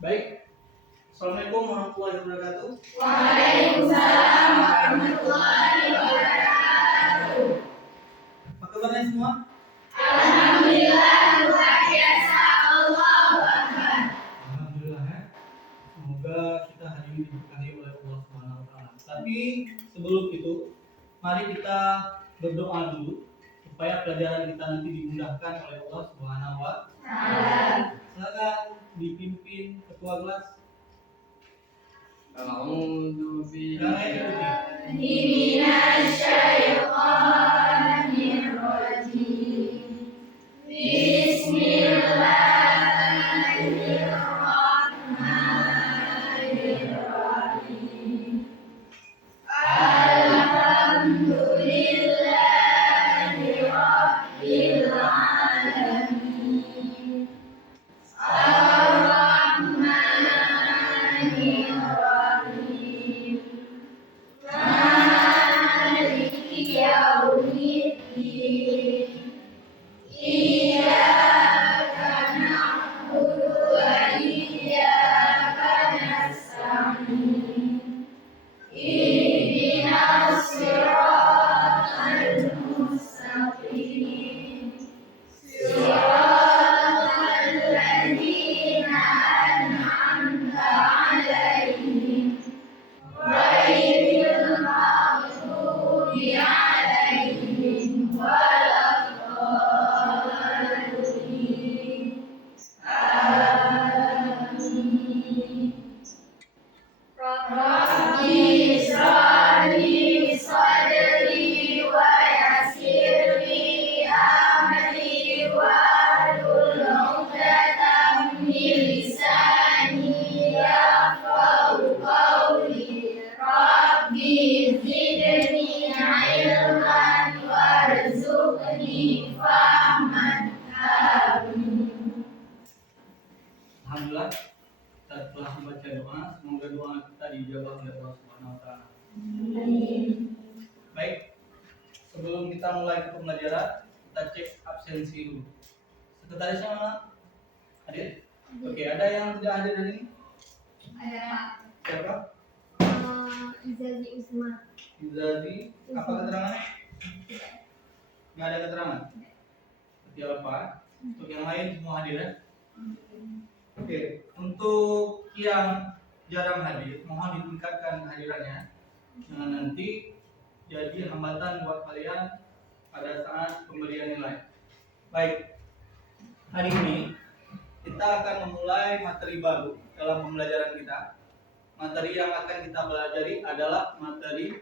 Baik. Assalamualaikum warahmatullahi wabarakatuh. Waalaikumsalam warahmatullahi wabarakatuh. Apa kabarnya semua? Alhamdulillah luar biasa. Allahu Akbar. Alhamdulillah ya. Semoga kita hari ini diberkahi oleh Allah Subhanahu wa taala. Tapi sebelum itu, mari kita berdoa dulu supaya pelajaran kita nanti dimudahkan oleh Allah Subhanahu wa taala. Silakan dipimpin ketua kelas. A'udzu Silakan ikuti. Minasyaitonir rajim. Bismillahirrahmanirrahim. Alhamdulillahi rabbil alamin. Ar-Rahmanir-Rahim. Maliki yaumiddin. Iyyaka na'budu wa iyyaka nasta'in. Ihdinas siratal mustaqim. Siratal ladzina an'amta 'alaihim ghairil maghdubi 'alaihim waladdallin. Amin. Rabbi ishrah li sadri wa yassir li amri wahlul 'uqdatam min lisani yafqahu qawli. Rabbi zidni ilman warzuqni fahman. Amin. Alhamdulillah kita telah membaca doa. Semoga doa kita dijawab oleh Allah Subhanahu wa taala. Baik. Sebelum kita mulai pembelajaran, kita cek absensi dulu. Sekretarisnya mana? Hadir? Oke, ada yang tidak hadir hari ini? Ada Siapa? Izazi Usma. Izadi. Apa keterangannya? Nggak ada keterangan. Berarti apa? Untuk yang lain semua hadir ya? Oke, untuk yang jarang hadir, mohon ditingkatkan kehadirannya. Jangan nanti jadi hambatan buat kalian pada saat pemberian nilai. Baik, hari ini kita akan memulai materi baru dalam pembelajaran kita. Materi yang akan kita pelajari adalah materi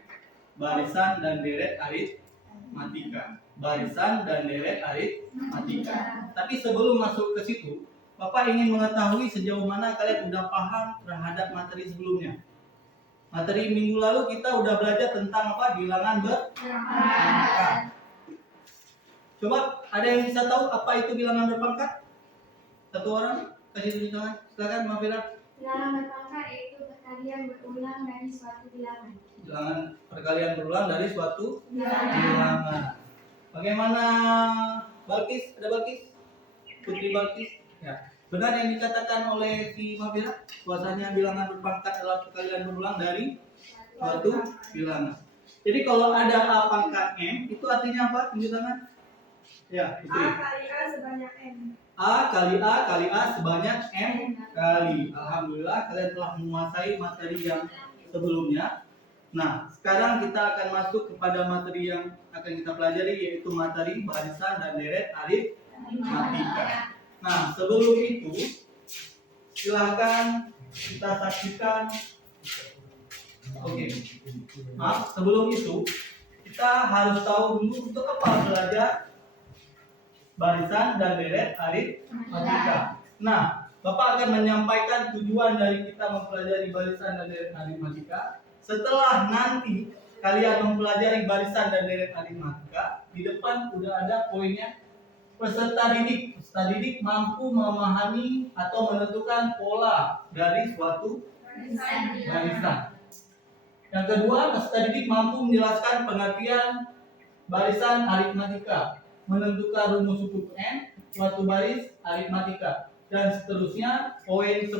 barisan dan deret aritmatika. Barisan dan deret aritmatika. Tapi sebelum masuk ke situ, Bapak ingin mengetahui sejauh mana kalian udah paham terhadap materi sebelumnya. Materi minggu lalu kita udah belajar tentang apa? Bilangan berpangkat. Coba ada yang bisa tahu apa itu bilangan berpangkat? Satu orang kasih tunjuk tangan. Silakan, Mafira. Bilangan berpangkat yaitu perkalian berulang dari suatu bilangan. Bilangan perkalian berulang dari suatu Bilangan. bilangan. Bagaimana Balkis? Ada Balkis? Putri Balkis? Ya. Benar yang dikatakan oleh si Mafira, bahwasanya bilangan berpangkat adalah perkalian berulang dari suatu bilangan. Jadi kalau ada A pangkat M, itu artinya apa? Tunjuk tangan. Ya, Putri. kali A sebanyak M. A kali A sebanyak M kali. Alhamdulillah kalian telah menguasai materi yang sebelumnya. Nah, sekarang kita akan masuk kepada materi yang akan kita pelajari, yaitu materi barisan dan deret aritmatika. Nah, sebelum itu silahkan kita saksikan. Oke. Maaf, sebelum itu kita harus tahu dulu untuk apa belajar barisan dan deret aritmatika. Nah, Bapak akan menyampaikan tujuan dari kita mempelajari barisan dan deret aritmatika. Setelah nanti kalian mempelajari barisan dan deret aritmatika, di depan udah ada poinnya. Peserta didik mampu memahami atau menentukan pola dari suatu barisan. Yang kedua, peserta didik mampu menjelaskan pengertian barisan aritmatika, menentukan rumus suku N suatu baris aritmatika. dan seterusnya. Poin 10.4,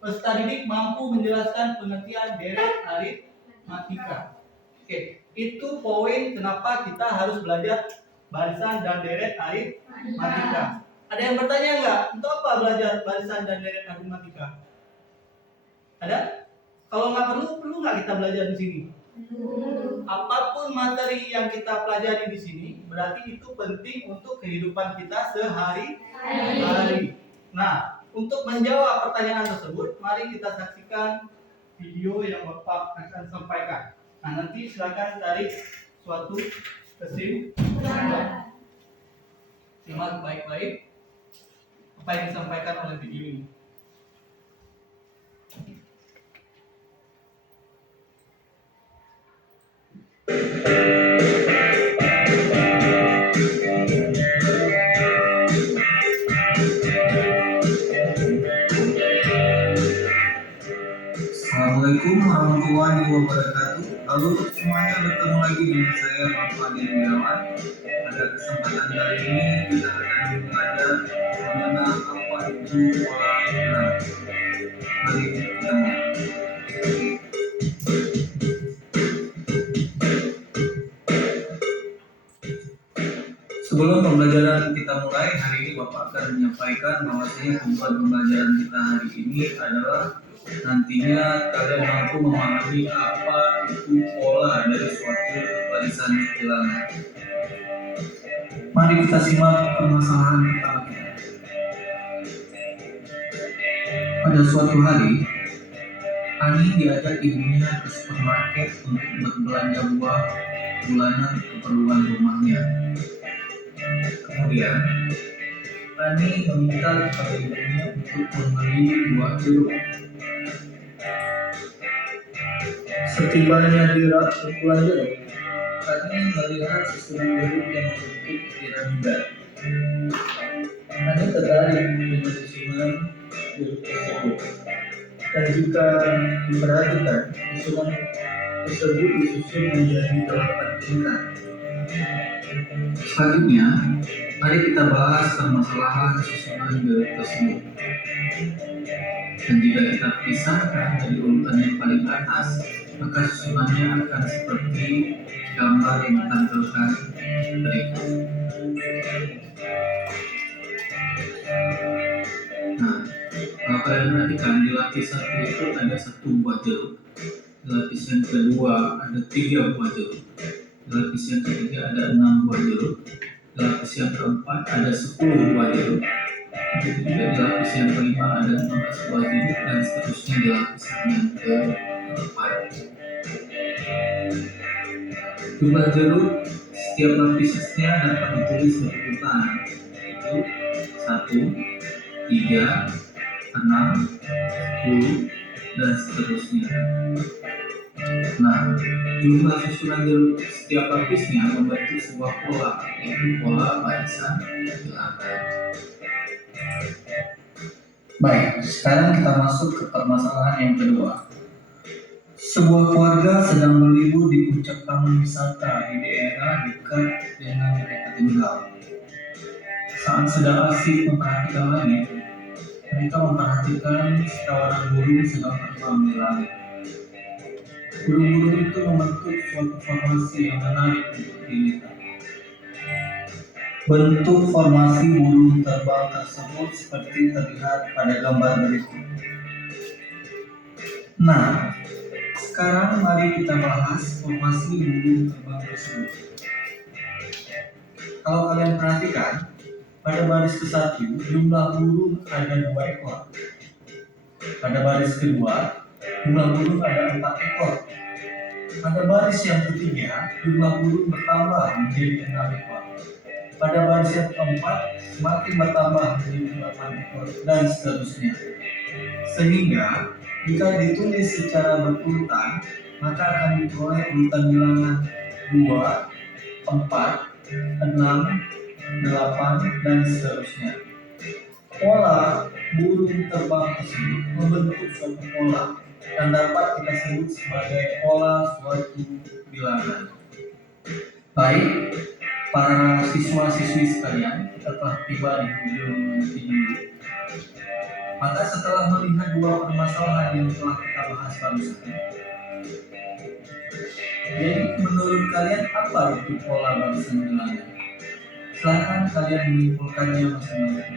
peserta didik mampu menjelaskan pengertian deret aritmatika. Oke, itu poin kenapa kita harus belajar barisan dan deret aritmatika. Ada yang bertanya nggak? Untuk apa belajar barisan dan deret aritmatika? Ada? Kalau nggak perlu nggak kita belajar di sini? Apapun materi yang kita pelajari di sini, berarti itu penting untuk kehidupan kita sehari-hari. Nah, untuk menjawab pertanyaan tersebut, mari kita saksikan video yang Bapak akan sampaikan. Nah, nanti silakan cari suatu kesimpulan. Simak baik-baik apa yang disampaikan oleh video ini. Assalamualaikum warahmatullahi wabarakatuh. Halo semuanya, bertemu lagi dengan saya Bapak Adi Wirawan. Pada kesempatan kali ini kita akan belajar mengenal apa itu pola bilangan. Mari kita mulai. Sebelum pembelajaran kita mulai, hari ini Bapak akan menyampaikan bahwasanya tujuan pembelajaran kita hari ini adalah nantinya kalian mampu memahami apa itu pola dari suatu barisan bilangan. Mari kita simak permasalahan pertama kita. Pada suatu hari, Ani diajak ibunya ke supermarket untuk berbelanja buah bulanan keperluan rumahnya. Kemudian, Ani meminta kepada ibunya untuk membeli buah jeruk. Setibanya di rak kumpulan jeruk, Ani melihat susunan jeruk yang berbentuk piramida. Ani tertarik dengan susunan jeruk tersebut. Dan jika diperhatikan, susunan tersebut disusun menjadi 8 tingkat. Selanjutnya, mari kita bahas permasalahan susunan jeruk tersebut. Dan jika kita pisahkan dari urutan yang paling atas, maka susunannya akan seperti gambar yang ditampilkan berikut. Nah, kalau kalian perhatikan, di lapis satu itu ada 1 buah jeruk, di lapis yang kedua ada 3 buah jeruk, di lapis yang ketiga ada 6 buah jeruk, di lapis yang keempat ada 10 buah jeruk, di lapis yang kelima ada 15 buah jeruk, dan seterusnya di lapis yang keempat. Jumlah jeruk setiap lapisnya dapat ditulis berurutan, yaitu 1, 3, 6, 10, dan seterusnya. Nah, jumlah susunan jeruk setiap lapisnya membentuk sebuah pola, yaitu pola barisan bilangan. Baik, sekarang kita masuk ke permasalahan yang kedua. Sebuah keluarga sedang berlibur di puncak taman wisata di daerah dekat dengan mereka tinggal. Saat sedang asik memperhatikan langit, mereka memperhatikan sekawanan burung sedang terbang di langit. Burung-burung itu membentuk suatu formasi yang menarik untuk dilihat. Bentuk formasi burung terbang tersebut seperti terlihat pada gambar berikut. Nah, sekarang mari kita bahas formasi burung terbang tersebut. Kalau kalian perhatikan, pada baris ke-1 jumlah burung ada 2 ekor. Pada baris kedua, jumlah burung ada 4 ekor. Pada baris yang ketiga, jumlah burung bertambah menjadi 6 ekor. Pada baris yang keempat, semakin bertambah menjadi 8 ekor, dan seterusnya. Sehingga, jika ditulis secara berurutan, maka akan diperoleh urutan bilangan 2, 4, 6, 8, dan seterusnya. Pola burung terbang tersebut membentuk suatu pola dan dapat kita sebut sebagai pola suatu bilangan. Baik, para siswa-siswi sekalian, kita telah tiba di video 5 Maka setelah melihat dua permasalahan yang telah kita bahas barusan, jadi menurut kalian apa itu pola barisan bilangan? Silahkan kalian menyimpulkannya masing-masing.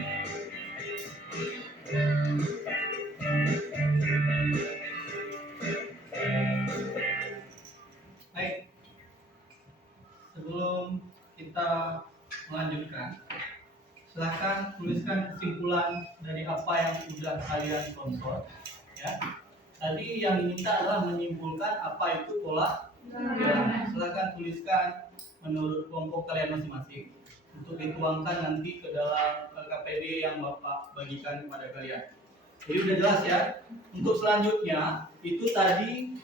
Baik, sebelum kita melanjutkan, silahkan tuliskan kesimpulan dari apa yang sudah kalian tonton. Ya, tadi yang diminta adalah menyimpulkan apa itu pola bilangan. Silahkan tuliskan menurut kelompok kalian masing-masing untuk dituangkan nanti ke dalam KPD yang Bapak bagikan kepada kalian. Jadi udah jelas ya. Untuk selanjutnya itu tadi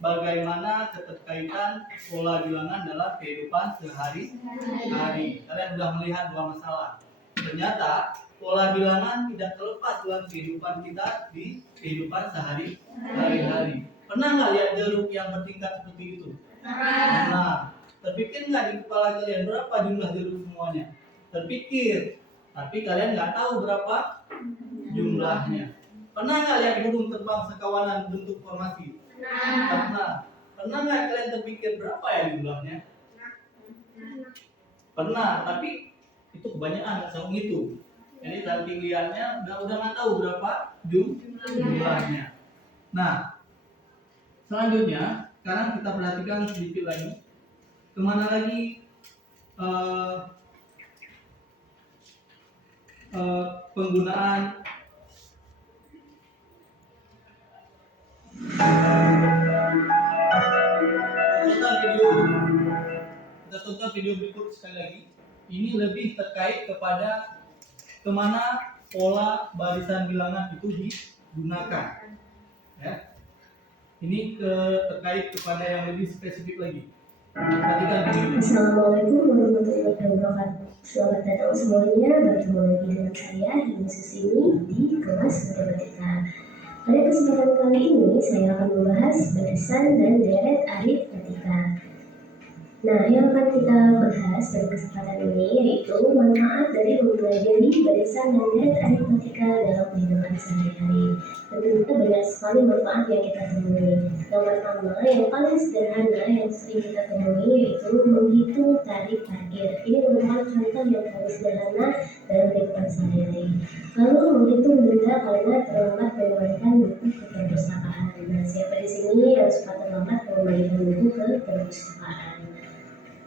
bagaimana keterkaitan pola bilangan dalam kehidupan sehari-hari. Kalian sudah melihat dua masalah. Ternyata pola bilangan tidak terlepas dalam kehidupan kita di kehidupan sehari-hari. Pernah nggak lihat jeruk yang bertingkat seperti itu? Nah, terpikir nggak di kepala kalian berapa jumlah jeruk semuanya? Terpikir, tapi kalian nggak tahu berapa jumlahnya. Pernah nggak lihat burung terbang sekawanan bentuk formasi? Pernah nggak kalian terpikir berapa ya jumlahnya? Pernah, tapi itu kebanyakan nggak sanggup itu. Jadi saking lihatnya udah nggak tahu berapa jumlahnya. Nah, selanjutnya sekarang kita perhatikan sedikit lagi kemana lagi penggunaan kita tonton video berikut sekali lagi. Ini lebih terkait kepada kemana pola barisan bilangan itu digunakan. Ya. Ini terkait kepada yang lebih spesifik lagi. Perhatikan video. Assalamualaikum warahmatullahi wabarakatuh. Selamat datang semuanya, bertemu lagi dengan saya Yesus ini di kelas matematika. Pada kesempatan kali ini saya akan membahas barisan dan deret aritmatika. Nah, yang akan kita bahas pada kesempatan ini yaitu manfaat dari mempelajari barisan dan deret aritmatika dalam kehidupan sehari-hari. Tentunya banyak sekali manfaat yang kita temui. Yang pertama, yang paling sederhana yang sering kita temui yaitu menghitung tarif parkir. Ini merupakan contoh yang paling sederhana dalam kehidupan sehari-hari. Lalu menghitung denda karena terlambat mengembalikan buku ke perpustakaan. Nah, siapa di sini yang suka terlambat mengembalikan buku ke perpustakaan?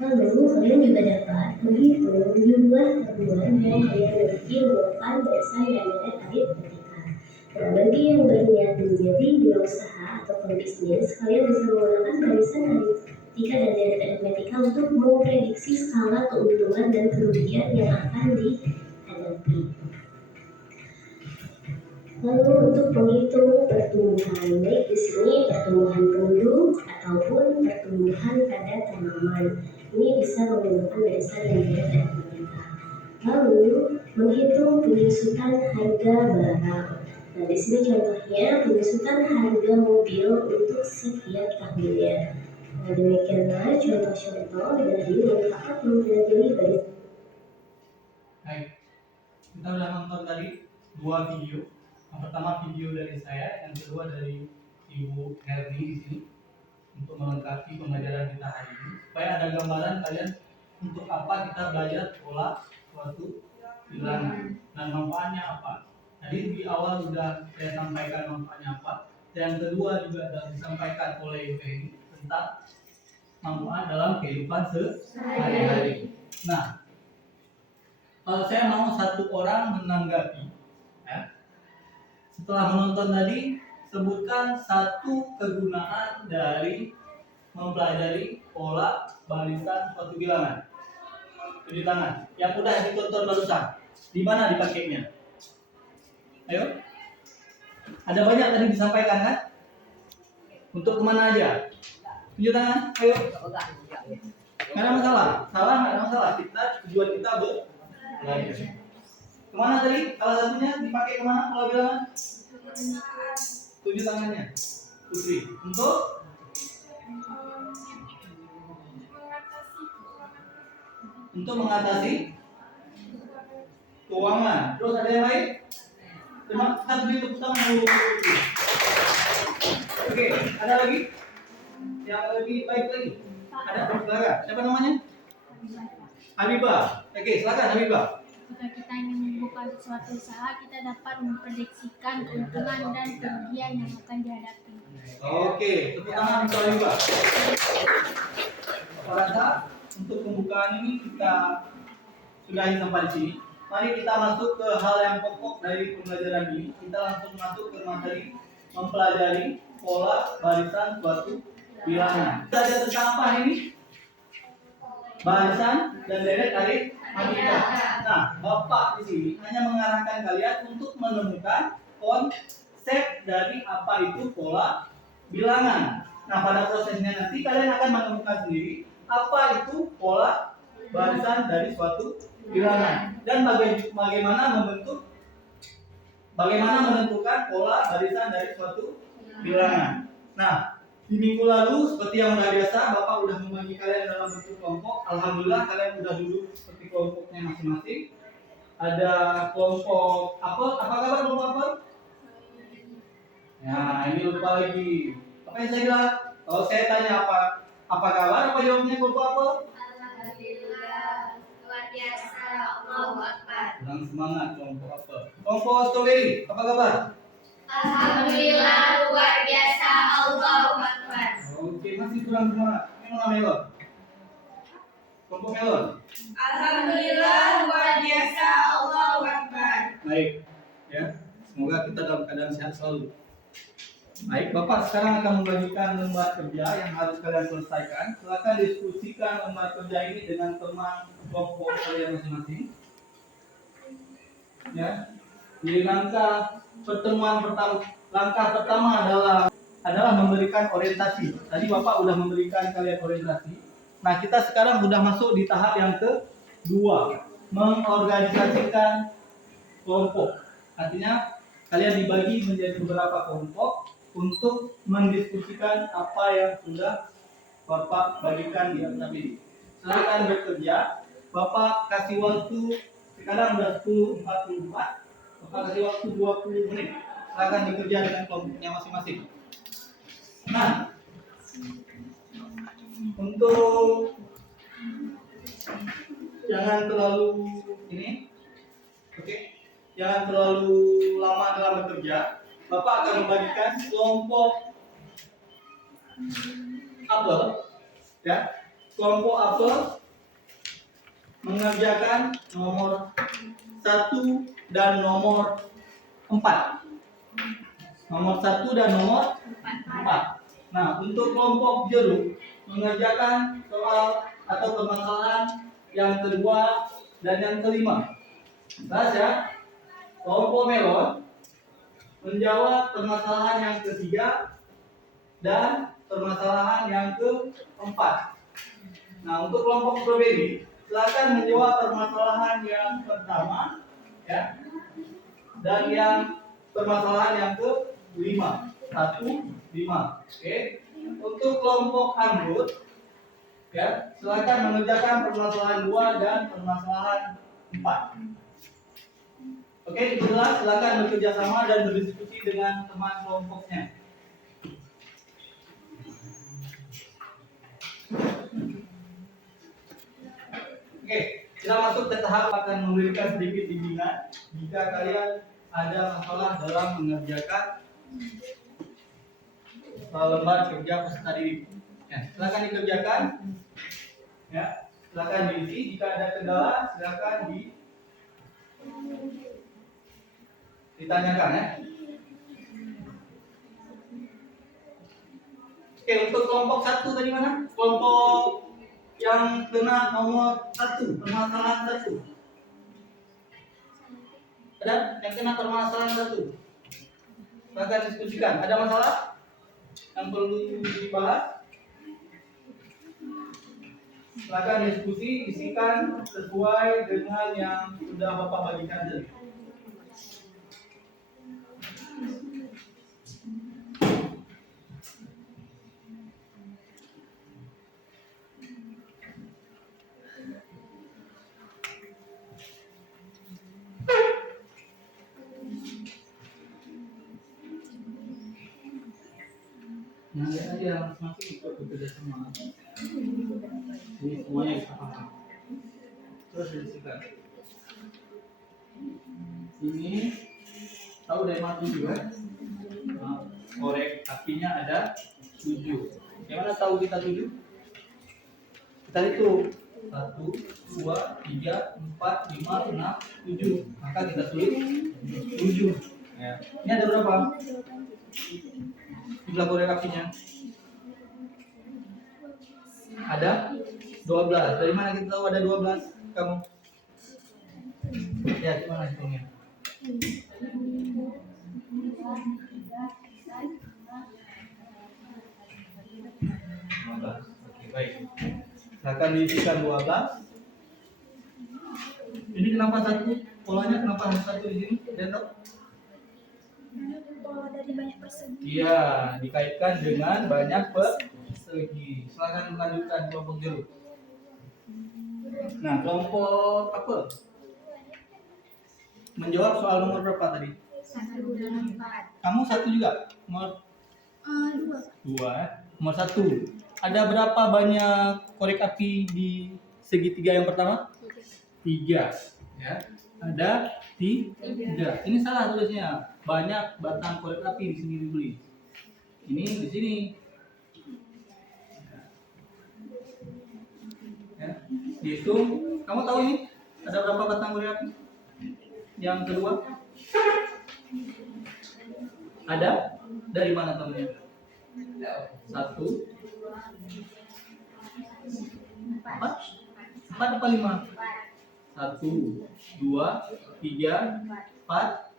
Lalu kalian juga dapat menghitung jumlah tabungan yang kalian miliki merupakan barisan dan deret aritmatika. Nah, bagi yang berniat menjadi wirausaha atau pebisnis, kalian bisa menggunakan barisan aritmatika dan deret aritmatika untuk memprediksi skala keuntungan dan kerugian yang akan dihadapi. Lalu untuk menghitung pertumbuhan, baik di sini pertumbuhan penduduk ataupun pertumbuhan pada tanaman, ini bisa menggunakan barisan dan deret aritmatika. Lalu menghitung penyusutan harga barang. Nah, di sini contohnya penyusutan harga mobil untuk setiap tahunnya. Nah, demikianlah contoh-contoh dari manfaat mempelajari barisan. Baik, kita udah nonton tadi dua video. Yang pertama video dari saya, yang kedua dari Ibu Herni di sini untuk melengkapi pembelajaran kita hari ini. Supaya ada gambaran kalian untuk apa kita belajar pola suatu bilangan dan manfaatnya apa. Tadi di awal sudah saya sampaikan manfaatnya apa. Dan kedua juga sudah disampaikan oleh Ibu Herni tentang manfaat dalam kehidupan sehari-hari. Nah, saya mau satu orang menanggapi. Ya. Setelah menonton tadi, sebutkan satu kegunaan dari mempelajari pola barisan suatu bilangan. Cuci tangan. Yang udah ditonton barusan. Di mana dipakainya? Ayo. Ada banyak tadi disampaikan kan? Untuk kemana aja? Cuci tangan. Ayo. Nggak ada masalah. Salah nggak ada masalah. Tujuan kita belajar. Kemana tadi? Salah satunya dipakai kemana pola bilangan? Tunjuk tangannya, Putri. Untuk untuk mengatasi keuangan. Terus ada yang lain? Kita beri tepuk tangan dulu. Oke, ada lagi? Yang lebih baik lagi? Ada? Silakan. Siapa namanya? Habibah. Oke, silakan Habibah. Jika kita ingin membuka suatu usaha, kita dapat memprediksikan keuntungan dan kerugian yang akan dihadapi. Oke, tepuk tangan untuk Habibah. Saya rasa untuk pembukaan ini kita sudahi sampai di sini. Mari kita masuk ke hal yang pokok dari pembelajaran ini. Kita langsung masuk ke materi mempelajari pola barisan suatu bilangan. Kita belajar tentang apa ini? Barisan dan deret tarik hakikat. Nah, Bapak di sini hanya mengarahkan kalian untuk menemukan konsep dari apa itu pola bilangan. Nah, pada prosesnya nanti kalian akan menemukan sendiri apa itu pola barisan dari suatu bilangan dan bagaimana menentukan pola barisan dari suatu bilangan. Nah, di minggu lalu seperti yang sudah biasa Bapak sudah membagi kalian dalam bentuk kelompok. Alhamdulillah kalian sudah duduk seperti kelompoknya masing-masing. Ada kelompok apa kabar kelompok apa? Nah, ini lupa lagi. Apa yang saya bilang? Kalau saya tanya apa kabar, apa jawabnya kelompok apa? Alhamdulillah, luar biasa, Allahu Akbar. Kurang semangat kelompok apa? Kelompok strawberry, apa kabar? Alhamdulillah, luar biasa, Allahu Akbar. Oke, masih kurang semangat. Ini mana melon? Kelompok melon. Alhamdulillah, luar biasa, Allahu Akbar. Baik, ya. Semoga kita dalam keadaan sehat selalu. Baik, Bapak sekarang akan membagikan lembar kerja yang harus kalian selesaikan. Silakan diskusikan lembar kerja ini dengan teman kelompok kalian masing-masing. Ya, di langkah pertama adalah memberikan orientasi. Tadi Bapak sudah memberikan kalian orientasi. Nah, kita sekarang sudah masuk di tahap yang kedua, mengorganisasikan kelompok. Artinya kalian dibagi menjadi beberapa kelompok untuk mendiskusikan apa yang sudah Bapak bagikan di atas ini. Silakan bekerja. Bapak kasih waktu sekarang sudah 10.44. Bapak kasih waktu 20 menit. Silakan bekerja dengan kelompoknya masing-masing. Nah, untuk jangan terlalu jangan terlalu lama dalam bekerja. Bapak akan membagikan kelompok apel, ya. Kelompok apel mengerjakan nomor 1 dan nomor 4. Nomor 1 dan nomor 4. Nah, untuk kelompok jeruk mengerjakan soal atau permasalahan yang kedua dan yang kelima. Jelas ya? Kelompok melon menjawab permasalahan yang ketiga dan permasalahan yang keempat. Nah, untuk kelompok strawberry, silakan menjawab permasalahan yang pertama, ya, dan yang permasalahan yang kelima. 1, 5. Oke. Untuk kelompok anggur, ya, silakan mengerjakan permasalahan 2 dan permasalahan 4. Oke, itu jelas. Silakan bekerja sama dan berdiskusi dengan teman kelompoknya. Oke, kita masuk ke tahap akan memberikan sedikit bimbingan jika kalian ada masalah dalam mengerjakan lembar kerja peserta didik. Ya, silakan dikerjakan. Ya, silakan diisi. Jika ada kendala, silakan ditanyakan ya. Oke, untuk kelompok 1 tadi mana? Kelompok yang kena nomor 1, permasalahan 1. Ada yang kena permasalahan 1? Silakan diskusikan. Ada masalah yang perlu dibahas? Silakan diskusi, isikan sesuai dengan yang sudah Bapak bagikan tadi. Nah, lihat aja masing-masing ikut bekerja sama. Ini semuanya kita paham. Terus diisikan. Ini tahu dari mana juga? Nah, korek apinya ada 7. Gimana tahu kita 7? Kita hitung 1, 2, 3, 4, 5, 6, 7. Maka kita tulis 7. Ya. Ini ada berapa? Jumlah korek apinya ada 12. Dari mana kita tahu ada 12? Kamu? Ya, gimana hitungnya? Oke, baik. Akan diisikan 12. Ini kenapa satu? Polanya kenapa harus satu di sini? Dan dok? Pola dari banyak persegi. Iya, dikaitkan dengan banyak persegi. Silakan melanjutkan kelompok dulu. Nah, kelompok apa? Menjawab soal nomor berapa tadi? 1 dan 4. Kamu satu juga? Nomor 2. 2. Nomor 1. Ada berapa banyak korek api di segitiga yang pertama? 3. Ya. Ada 3. Ini salah tulisnya. Banyak batang korek api di sini ditulis. Ini di sini. Ya. Dihitung. Kamu tahu ini? Ada berapa batang korek api? Yang kedua? Ada? Dari mana temennya? 1, 4, 4 apa 5? 1, 2, 3, 4,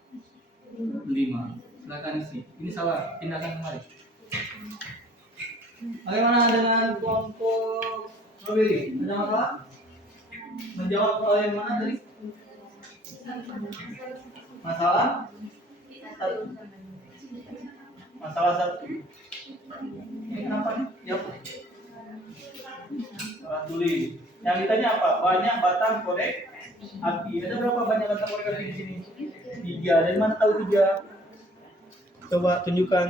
5. Silakan isi. Ini salah. Tindakan kembali. Bagaimana dengan kelompok strawberry? Ada masalah? Menjawab soal yang mana tadi? Masalah? 1. Masalah 1. Ini kenapa nih? Ya. Salah tulis. Yang ditanya apa? Banyak batang korek api. Ada berapa banyak batang korek api di sini? 3. Dari mana tahu 3? Coba tunjukkan.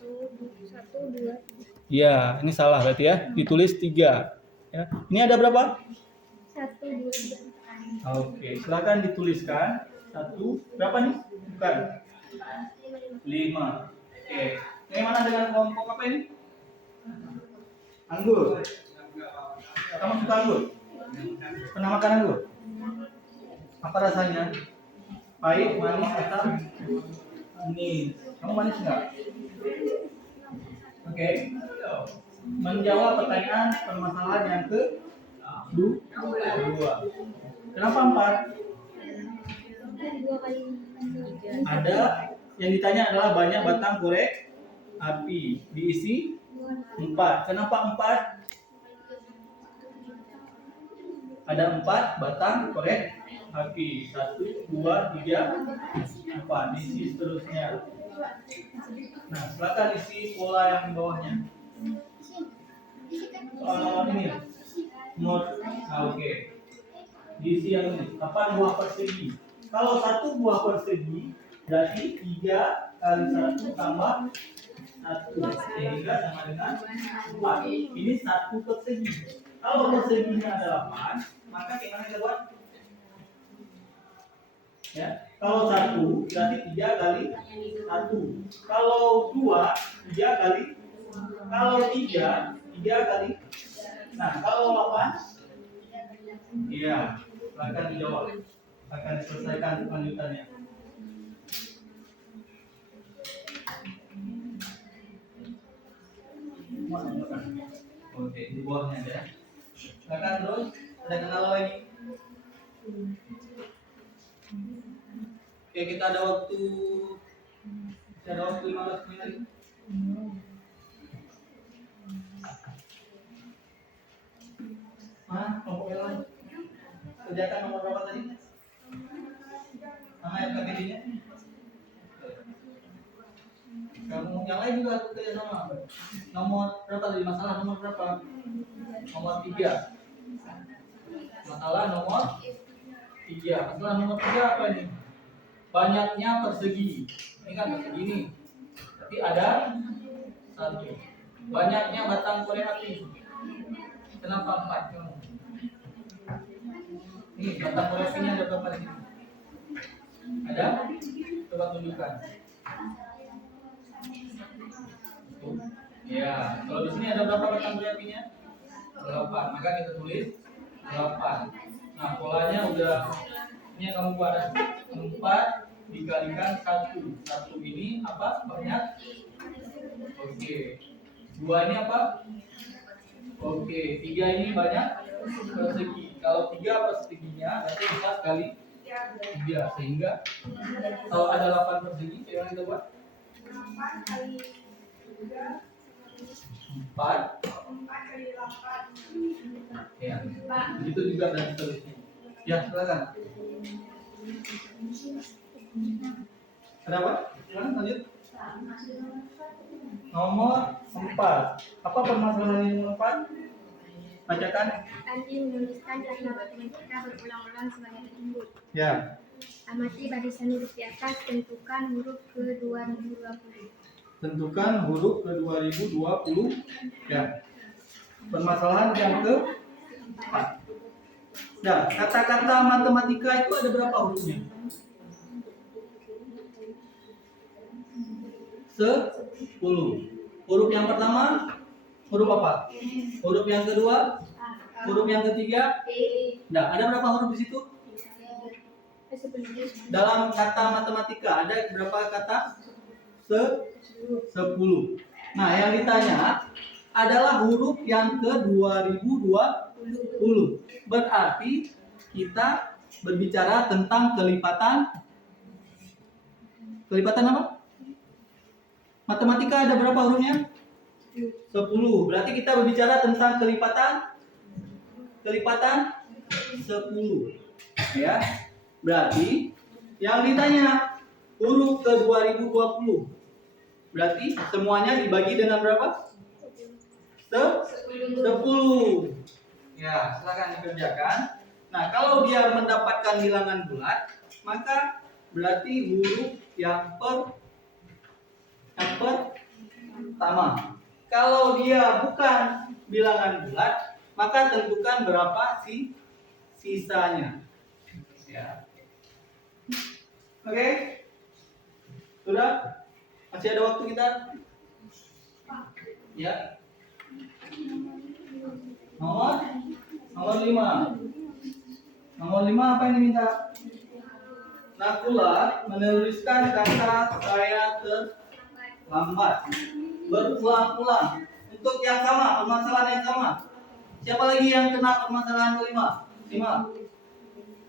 1, 2. Iya, ini salah berarti ya. Ditulis 3. Ya. Ini ada berapa? 1, 2, 3. Oke, silakan dituliskan. 1. Berapa nih? Bukan. 5. Oke. Bagaimana dengan kelompok apa ini? Anggur. Kamu suka anggur? Pernah makan anggur? Apa rasanya? Pahit, manis, atau manis? Kamu manis nggak? Oke. Menjawab pertanyaan permasalahan yang kedua. Kenapa 4? 2 kali 3. Ada yang ditanya adalah banyak batang korek api. Diisi 4. Kenapa 4? Ada 4 batang korek api. 1, 2, 3, 4. Diisi seterusnya. Nah, silakan isi pola yang di bawahnya. Soal nomor ini. Oke. Diisi yang ini. 8 buah persegi. Kalau 1 buah persegi berarti 3 kali 1 tambah 1. Sehingga sama dengan 4. Ini 1 persegi. Kalau perseginya ada 8, maka gimana kita buat? Ya. Kalau 1 berarti 3 kali 1. Kalau 2, 3 kali. Kalau 3, 3 kali. Nah, kalau 8, iya, silakan dijawab. Akan diselesaikan lanjutannya. Oke, di bawahnya ada. Silakan terus. Ada kenal lagi. Oke, kita ada waktu. Ada waktu 15 menit lagi. Kelompok yang lain. Kerjakan nomor berapa tadi? Sama FKBD-nya? Kamu yang lain juga harus kerja sama. Nomor berapa tadi? Masalah nomor berapa? Nomor 3. Masalah nomor 3. Masalah nomor 3 apa ini? Banyaknya persegi. Ini kan persegi nih. Tapi ada 1. Banyaknya batang korek api. Kenapa 4 kamu? Nih, batang korek apinya ada berapa di sini? Ada? Coba tunjukkan. Ya, kalau di sini ada berapa batang korek apinya? 8. Maka kita tulis 8. Nah, polanya udah ini yang kamu buat ada 4 dikalikan 1. 1 ini apa? Banyak. Oke. 2 ini apa? Oke. 3 ini banyak persegi. Kalau 3 perseginya berarti 4 kali 3 sehingga kalau ada 8 persegi, yang kita buat 4 kali 8. ya. Begitu juga dan seterusnya. Ya, silakan. Kenapa? Silakan lanjut. Nomor 4. Apa permasalahan yang nomor 4? Bacakan. Andi menuliskan data matematika berulang-ulang sebagai berikut. Ya. Amati barisan huruf di atas, tentukan huruf ke 2020. Tentukan huruf ke 2020. Ya. Permasalahan yang ke 4. Nah, kata-kata matematika itu ada berapa hurufnya? 10. Huruf yang pertama huruf apa? Huruf yang kedua? Huruf yang ketiga? Nah, ada berapa huruf di situ? Dalam kata matematika ada berapa kata? 10. Nah, yang ditanya adalah huruf yang ke 2020. Berarti kita berbicara tentang kelipatan. Kelipatan apa? Matematika ada berapa hurufnya? 10. Berarti kita berbicara tentang kelipatan 10. Ya. Berarti yang ditanya huruf ke 2020. Berarti semuanya dibagi dengan berapa? 10. Ya, silakan dikerjakan. Nah, kalau dia mendapatkan bilangan bulat, maka berarti huruf yang pertama. Kalau dia bukan bilangan bulat, maka tentukan berapa sisanya. Ya. Oke? Sudah? Masih ada waktu kita? Ya. Nomor 5. Nomor 5 apa yang diminta? Nakula menuliskan kata saya terlambat berulang-ulang untuk yang sama, permasalahan yang sama. Siapa lagi yang kena permasalahan kelima? 5.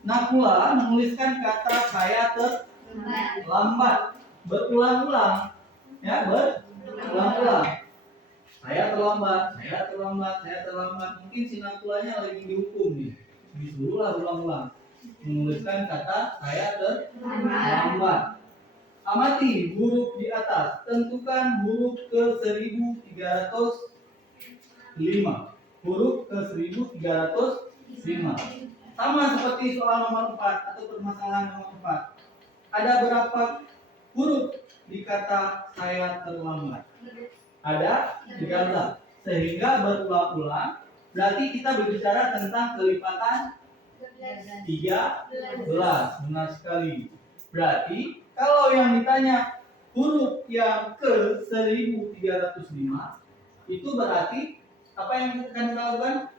Nakula menuliskan kata saya terlambat berulang-ulang, ya, berulang-ulang. Saya terlambat. Mungkin si Nakulanya lagi dihukum nih. Disuruhlah ulang-ulang menuliskan kata saya terlambat. Amati huruf di atas. Tentukan huruf ke 1305. Huruf ke 1305. Sama seperti soal nomor 4 atau permasalahan nomor 4. Ada berapa huruf di kata saya terlambat? Ada 13. Sehingga berulang-ulang berarti kita berbicara tentang kelipatan 13. Benar sekali. Berarti kalau yang ditanya huruf yang ke 1305 itu berarti apa yang akan kita lakukan?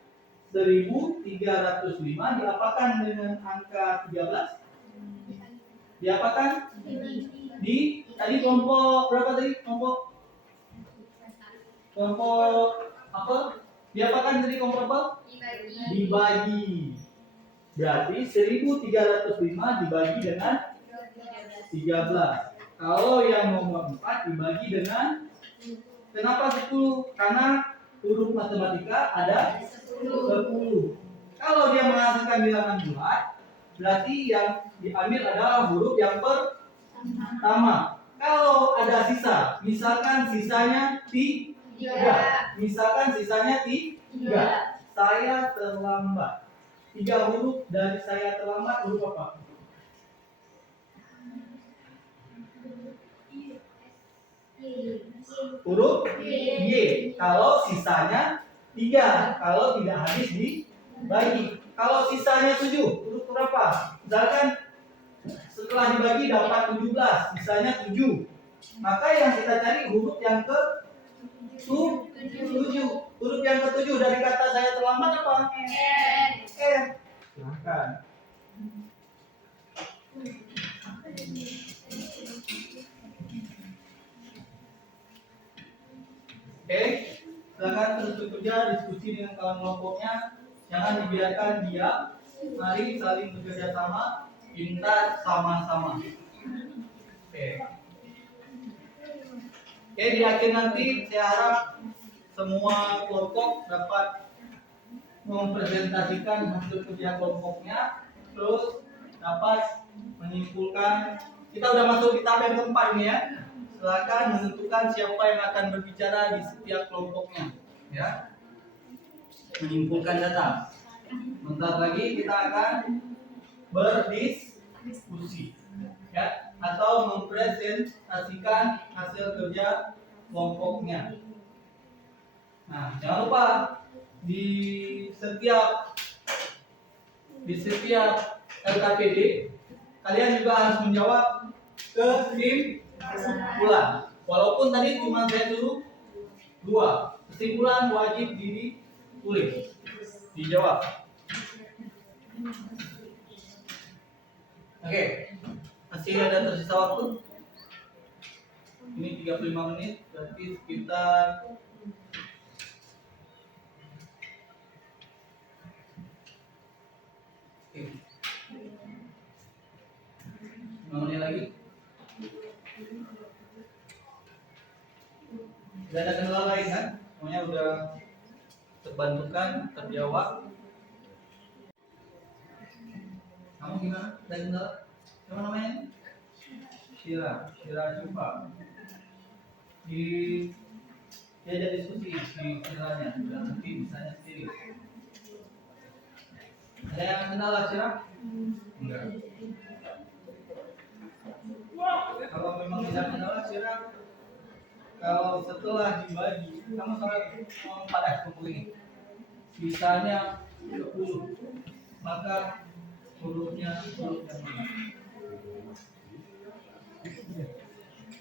1305 diapakan dengan angka 13? Diapakan? Di tadi kelompok berapa tadi? Kelompok apa? Diapakan tadi kelompok apa? Dibagi. Berarti 1305 dibagi dengan 13. Kalau yang nomor 4 dibagi dengan, kenapa 10? Karena huruf matematika ada 10. Kalau dia menghasilkan bilangan bulat, berarti yang diambil adalah huruf yang pertama. Kalau ada sisa, misalkan sisanya 3. Misalkan sisanya 3. Saya terlambat. 3 huruf dari saya terlambat huruf apa? Huruf Y. Kalau sisanya 3, kalau tidak habis dibagi. Kalau sisanya 7, huruf berapa? Misalkan setelah dibagi dapat 17, sisanya 7. Maka yang kita cari huruf yang ke 7. Huruf yang ke-7 dari kata saya terlambat apa? R. Silahkan. Oke, silakan terus bekerja, diskusi dengan kawan kelompoknya. Jangan dibiarkan diam. Mari saling bekerja sama, pintar sama-sama. Oke. Oke, di akhir nanti saya harap semua kelompok dapat mempresentasikan hasil kerja kelompoknya, terus dapat menyimpulkan. Kita udah masuk di tahap yang keempat nih ya. Silakan menentukan siapa yang akan berbicara di setiap kelompoknya, ya. Menyimpulkan data. Bentar lagi kita akan berdiskusi, ya, atau mempresentasikan hasil kerja kelompoknya. Nah, jangan lupa di setiap LKPD kalian juga harus menjawab kesimpulan. Walaupun tadi cuma saya suruh 2, kesimpulan wajib ditulis, dijawab. Oke, masih ada tersisa waktu. Ini 35 menit, berarti sekitar menit lagi. Tidak ada kendala lain kan? Semuanya udah terbantukan, terjawab. Kamu gimana? Ada kendala? Siapa namanya? Syira Syufa. Dia ada diskusi di Syiranya, dan nanti bisanya sendiri. Ada yang kendala Syira? Enggak. Kalau memang tidak kendala Syira, kalau setelah dibagi, kamu salah pada kumpulin, sisanya 10, maka hurufnya huruf yang mana?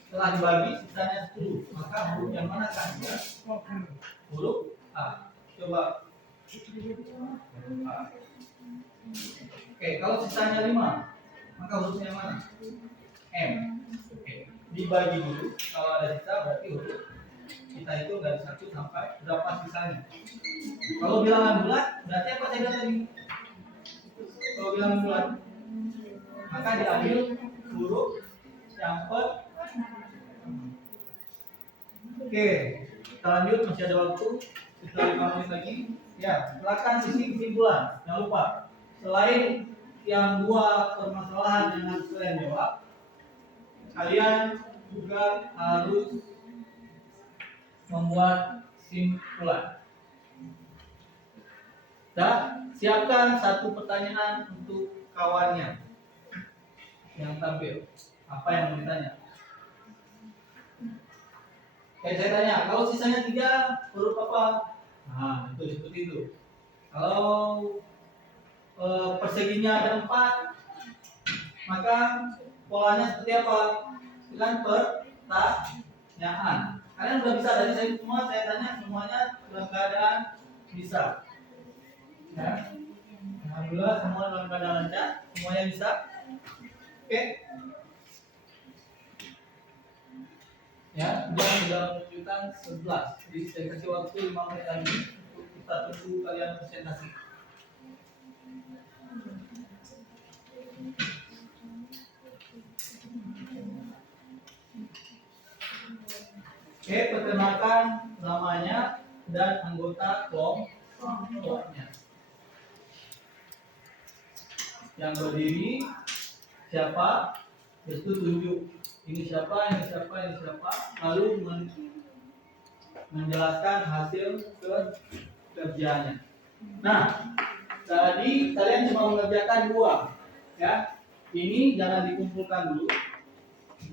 Setelah dibagi sisanya 10, maka huruf yang mana kan? Huruf A. Coba. A. Oke, kalau sisanya 5, maka hurufnya mana? M. Oke, dibagi dulu. Kalau ada sisa berarti huruf kita itu dari 1 sampai berapa sisanya. Kalau bilangan bulat berarti apa saya bilang tadi? Kalau bilangan bulat, maka diambil huruf yang per. Oke, kita lanjut, masih ada waktu sekitar 5 menit lagi. Ya, silakan isi kesimpulan. Jangan lupa, selain yang 2 permasalahan yang harus kalian jawab, kalian juga harus membuat kesimpulan. Dan siapkan 1 pertanyaan untuk kawannya yang tampil. Apa yang mau ditanya? Kayak saya tanya, kalau sisanya 3, huruf apa? Nah, itu seperti itu. Kalau perseginya ada 4, maka polanya seperti apa? Dengan pertanyaan. Kalian sudah bisa, dari saya tanya semuanya dalam keadaan bisa. Ya. Alhamdulillah semua dalam keadaan lancar, semuanya bisa. Oke. Ya, dia sudah menunjukkan 11. Jadi saya kasih waktu 5 menit lagi untuk kita tunggu kalian presentasi. Oke, perkenalkan namanya dan anggota kelompoknya. Yang berdiri siapa? Itu tunjuk. Ini siapa, ini siapa, ini siapa. Lalu menjelaskan hasil kerjanya. Nah, tadi kalian cuma mengerjakan 2, ya. Ini jangan dikumpulkan dulu,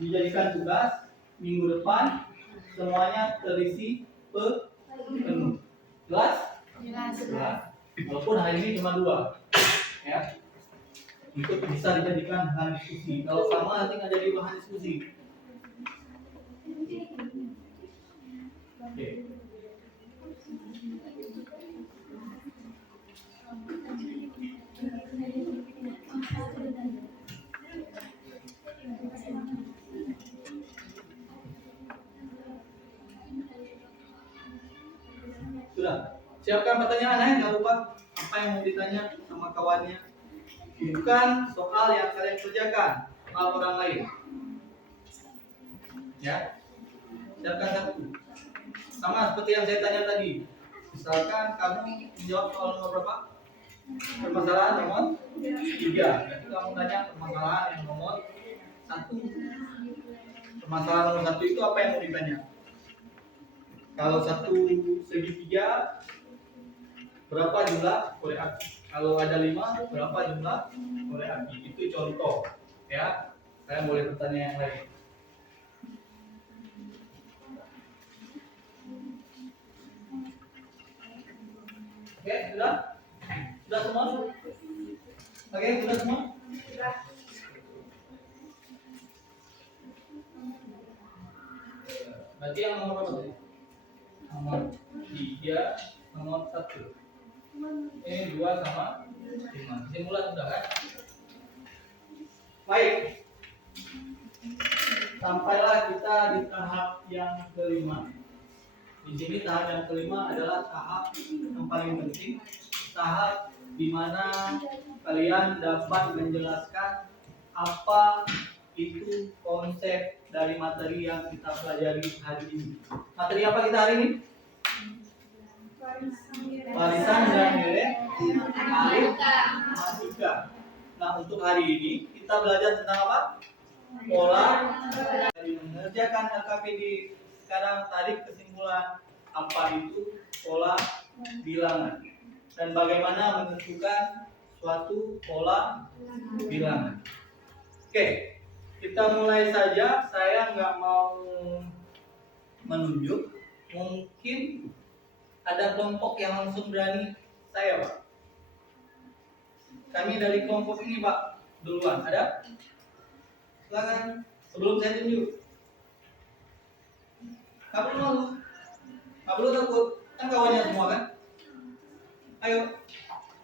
dijadikan tugas. Minggu depan semuanya terisi penuh. Jelas? Jelas. Jelas. Walaupun hari ini cuma 2, ya. Itu bisa dijadikan bahan diskusi. Kalau sama nanti nggak jadi bahan diskusi. Oke. Sudah. Siapkan pertanyaan ya, jangan lupa apa yang mau ditanya sama kawannya. Bukan soal yang kalian kerjakan, soal orang lain. Ya. Siapkan satu. Sama seperti yang saya tanya tadi. Misalkan kamu menjawab soal nomor berapa? Permasalahan nomor 3. Nanti kamu tanya permasalahan yang nomor 1. Permasalahan nomor 1 itu apa yang mau ditanya? Kalau 1 segitiga, berapa jumlah korek api? Kalau ada 5, berapa jumlah korek api? Itu contoh, ya. Saya boleh bertanya yang lain. Oke, sudah? Sudah semua? Oke, sudah semua? Berarti yang nomor berapa tadi? Nomor 3, nomor 1. Ini 2 sama 5. Kesimpulan sudah kan? Baik. Sampailah kita di tahap yang kelima. Di sini tahap yang kelima adalah tahap yang paling penting, tahap di mana kalian dapat menjelaskan apa itu konsep dari materi yang kita pelajari hari ini. Materi apa kita hari ini? Barisan dan nilai matematika. Nah, untuk hari ini kita belajar tentang apa? Pola. Dari mengerjakan LKPD sekarang tarik kesimpulan apa itu pola bilangan dan bagaimana menentukan suatu pola bilangan. Oke, kita mulai saja. Saya nggak mau menunjuk, mungkin ada kelompok yang langsung berani saya, Pak. Kami dari kelompok ini, Pak, duluan. Ada? Silakan. Sebelum saya tunjuk. Nggak perlu malu. Nggak perlu takut. Kan kawannya semua kan? Ayo.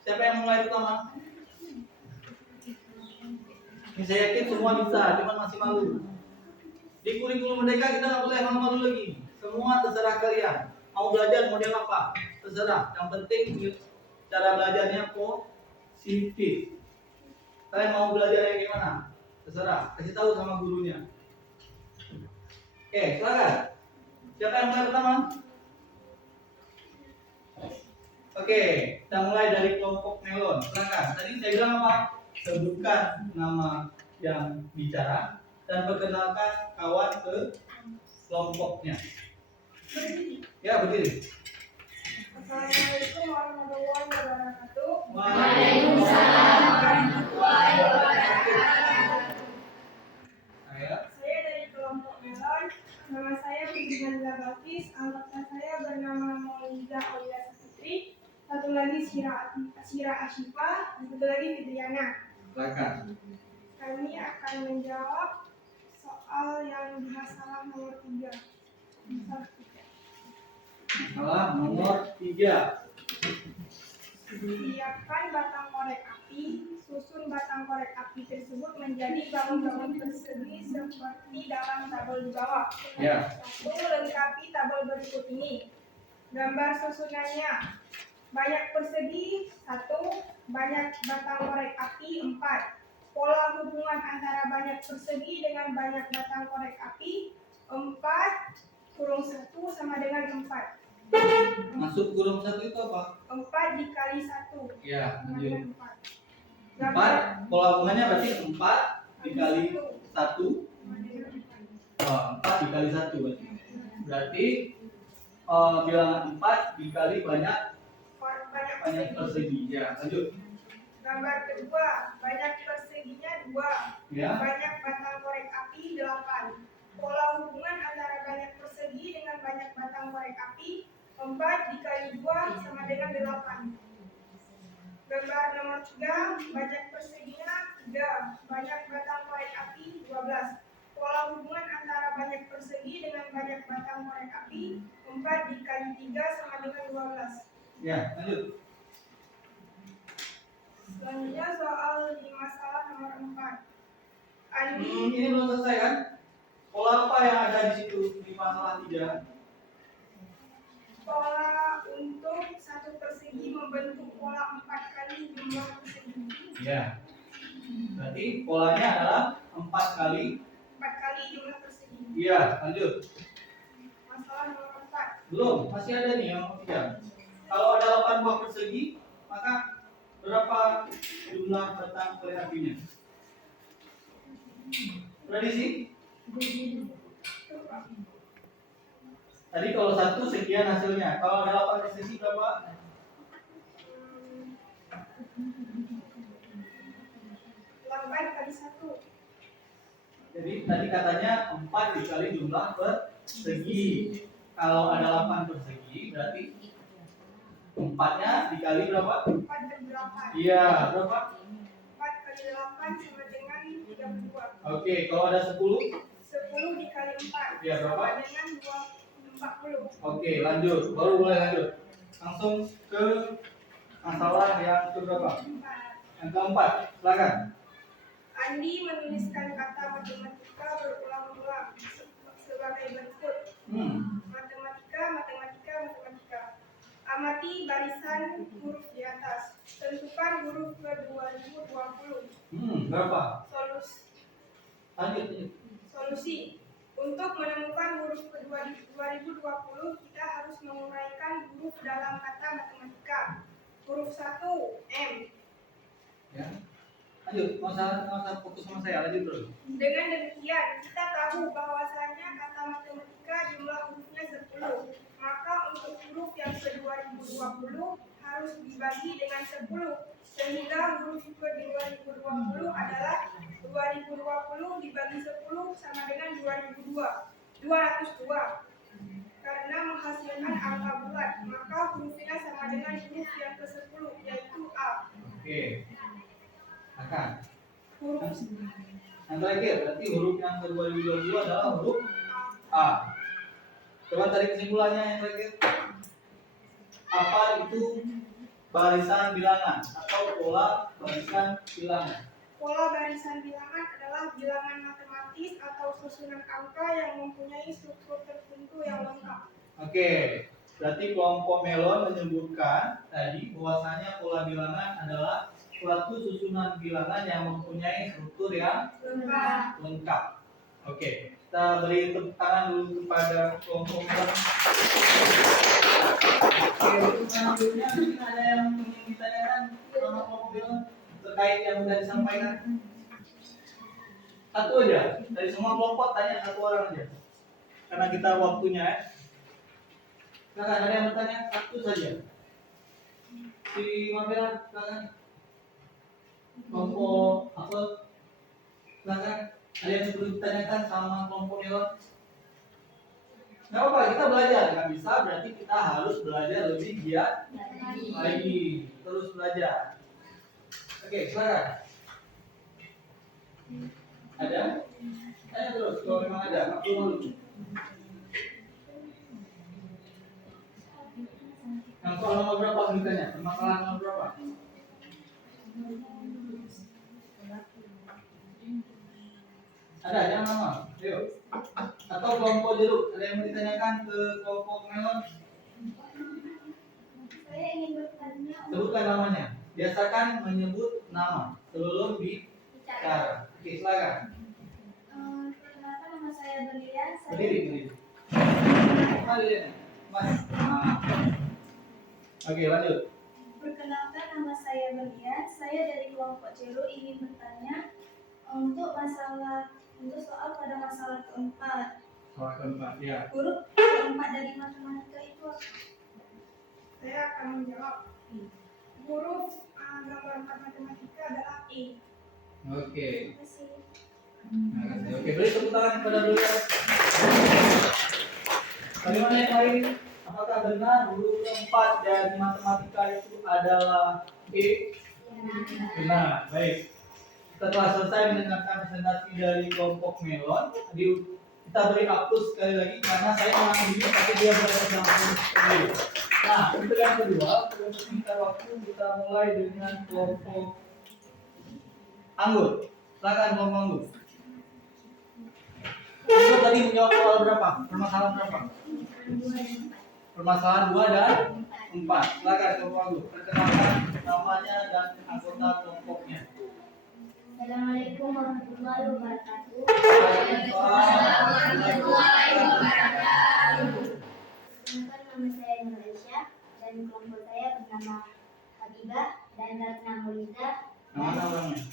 Siapa yang mulai pertama? Ini saya yakin semua bisa, cuma masih malu. Di kurikulum merdeka kita nggak boleh malu-malu lagi. Semua terserah kalian. Mau belajar model apa? Terserah. Yang penting cara belajarnya positif. Kalian mau belajar yang gimana? Terserah. Kasih tahu sama gurunya. Oke, silakan. Siapa yang mulai pertama? Oke, kita mulai dari kelompok melon. Silakan. Tadi saya bilang apa? Sebutkan nama yang bicara dan perkenalkan kawan ke kelompoknya. Ya, berdiri. Assalamualaikum warahmatullahi wabarakatuh. Waalaikumsalam warahmatullahi wabarakatuh. Saya dari kelompok Melon. Nama saya Fitri Bakis. Anggota saya bernama Maulida Aulia Saputri. Satu lagi Syira Ashifa. Dan satu lagi Fitriana. Silakan. Kami akan menjawab soal yang masalah nomor 3. Masalah nomor 3. Siapkan batang korek api. Susun batang korek api tersebut menjadi bangun-bangun persegi seperti dalam tabel di bawah. Ya. 1. Lengkapi tabel berikut ini. Gambar susunannya. Banyak persegi 1. Banyak batang korek api 4. Pola hubungan antara banyak persegi dengan banyak batang korek api 4 kurung 1 sama dengan 4. Masuk kurung 1 itu apa? 4 dikali 1 Ya, sama lanjut. dengan 4. 4, pola hubungannya berarti 4 dikali 1. Oh, 4 dikali 1 berarti. Berarti bilangan 4 dikali banyak persegi. Ya, lanjut. Gambar kedua, banyak perseginya 2. Ya. Banyak batang korek api 8. Pola hubungan antara banyak persegi dengan batang korek api. 4 dikali 2 sama dengan 8. Gambar nomor 3, banyak perseginya 3, banyak batang korek api 12. Pola hubungan antara banyak persegi dengan banyak batang korek api. 4 dikali 3 sama dengan 12. Ya, lanjut. Selanjutnya soal di masalah nomor 4. Andi Ini belum selesai kan? Pola apa yang ada di situ di masalah 3? pola untuk satu persegi membentuk pola 4 kali jumlah persegi. Ya. Berarti polanya adalah 4 kali. 4 kali jumlah persegi. Iya, lanjut. Masalah nomor 4. Belum, masih ada nih yang nomor 3. Kalau ada 8 buah persegi, maka berapa jumlah batang korek apinya? Prediksi? Tadi kalau 1 sekian hasilnya. Kalau ada 8 persegi berapa? 8 kali 1. Jadi tadi katanya 4 dikali jumlah persegi. Kalau ada 8 persegi berarti 4-nya dikali berapa? 4 kali 8. Iya, berapa? 4 kali 8 sama dengan 32. Oke, kalau ada 10? 10 dikali 4 Iya, berapa? sama dengan 40. Oke, lanjut. Baru mulai lanjut. Langsung ke masalah yang keberapa? 4. Yang keempat. Silakan. Andi menuliskan kata matematika berulang-ulang sebagai berikut. Matematika, matematika, matematika. Amati barisan huruf di atas. Tentukan huruf ke 2020. Berapa? Solusi. Lanjut. Solusi. Untuk menemukan huruf ke 2020, kita harus menguraikan huruf dalam kata matematika. Huruf 1, M. Ya. Lanjut. Masa fokus sama saya. Lanjut terus. Dengan demikian, kita tahu bahwasanya kata matematika jumlah hurufnya 10. Maka untuk huruf yang ke-2020 harus dibagi dengan 10. Sehingga huruf ke-2020 adalah 2020 dibagi 10 sama dengan 202. Karena menghasilkan angka bulat, maka hurufnya sama dengan huruf yang ke-10, yaitu A. Oke. Akan. Huruf Yang terakhir, berarti huruf yang ke-2020 adalah huruf A. Coba tarik kesimpulannya yang terakhir. Apa itu barisan bilangan atau pola barisan bilangan? Pola barisan bilangan adalah bilangan matematis atau susunan angka yang mempunyai struktur tertentu yang lengkap. Oke, berarti kelompok Melon menyebutkan tadi bahwasanya pola bilangan adalah suatu susunan bilangan yang mempunyai struktur yang lengkap. Oke, kita beri tepuk tangan dulu kepada kelompok Melon. Oke, untuk selanjutnya mungkin ada yang ingin ditanyakan sama kelompok Melon terkait yang sudah disampaikan. Satu aja, dari semua kelompok tanya satu orang aja. Karena kita waktunya ya. Silakan, ada yang bertanya? Satu saja. Si Mabela, silakan. Kelompok apa? Silakan. Ada yang perlu ditanyakan sama kelompok Melon? Nggak apa-apa, kita belajar. Nggak bisa, berarti kita harus belajar lebih giat lagi. Terus belajar. Oke, silakan. Ada? Tanya terus, kalau memang ada. Aku malu. Yang soal nomor berapa ditanya? Permasalahan nomor berapa? Ada yang nama? Ayo. Atau kelompok jeruk? Ada yang mau ditanyakan ke kelompok Melon? Saya ingin bertanya Sebutkan namanya. Biasakan menyebut nama sebelum bicara. Oke, silakan. Perkenalkan nama saya Berlian. Berdiri. Mari, Mas. Oke, lanjut. Perkenalkan nama saya Berlian. Saya dari kelompok Ceru ingin bertanya untuk soal pada masalah keempat. Soal keempat, ya. Huruf keempat dari matematika itu apa? Saya akan menjawab. Huruf gambar 4 matematika adalah E. Oke. Terima kasih. Oke, beri tepuk tangan kepada beliau. Bagaimana yang lain? Apakah benar huruf keempat dari matematika itu adalah E? Benar, baik. Setelah selesai mendengarkan presentasi dari kelompok Melon, kita beri hapus sekali lagi karena saya mengambil ini tapi dia berada dalam proses. Nah, untuk yang kedua, untuk singkat waktu kita mulai dengan kelompok Anggur. Silakan kelompok Anggur. Anggur tadi menjawab soal berapa? Permasalahan berapa? Permasalahan 2 dan 4. Silakan kelompok Anggur. Perkenalkan namanya dan anggota kelompoknya. Assalamualaikum warahmatullahi wabarakatuh. Perkenalkan, nama saya Malaysia dan kelompok saya bernama Habibah dan Ratna Maulida. Nama orangnya.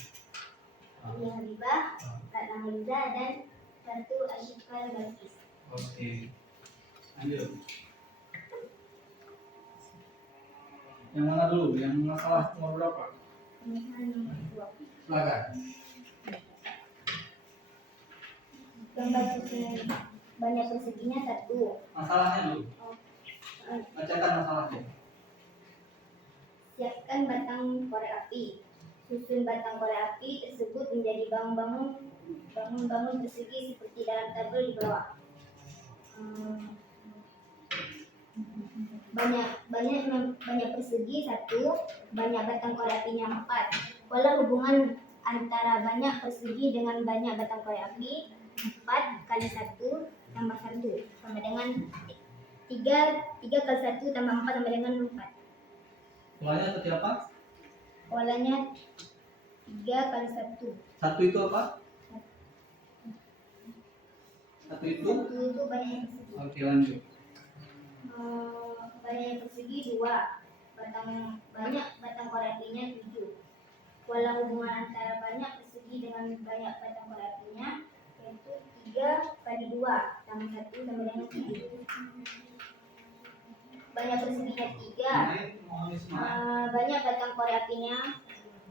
Ini Habibah, Ratna Maulida dan satu Asyikal Balkis. Oke. Lanjut. Yang mana dulu? Yang masalah nomor berapa? Pemisahan nomor 2. Silakan. Gambar susunan banyak perseginya 1. Masalahnya dulu. Bacakan masalahnya. Siapkan batang korek api. Susun batang korek api tersebut menjadi bangun-bangun persegi seperti dalam tabel di bawah. Banyak persegi 1, banyak batang korek apinya 4. Pola hubungan antara banyak persegi dengan banyak batang korek api 4 kali 1 tambah 1 sama dengan 3 kali 1 tambah 4 sama dengan 4. Polanya seperti apa? Polanya 3 kali 1. Satu itu apa? Satu itu? Satu itu banyak persegi. Oke, lanjut. Banyak persegi 2. Banyak batang korek apinya 7. Pola hubungan antara banyak persegi dengan banyak batang korek apinya yaitu 3 kali 2 tambah 1 sama dengan 7. Banyak perseginya 3. Mohon semangat. Banyak batang korek apinya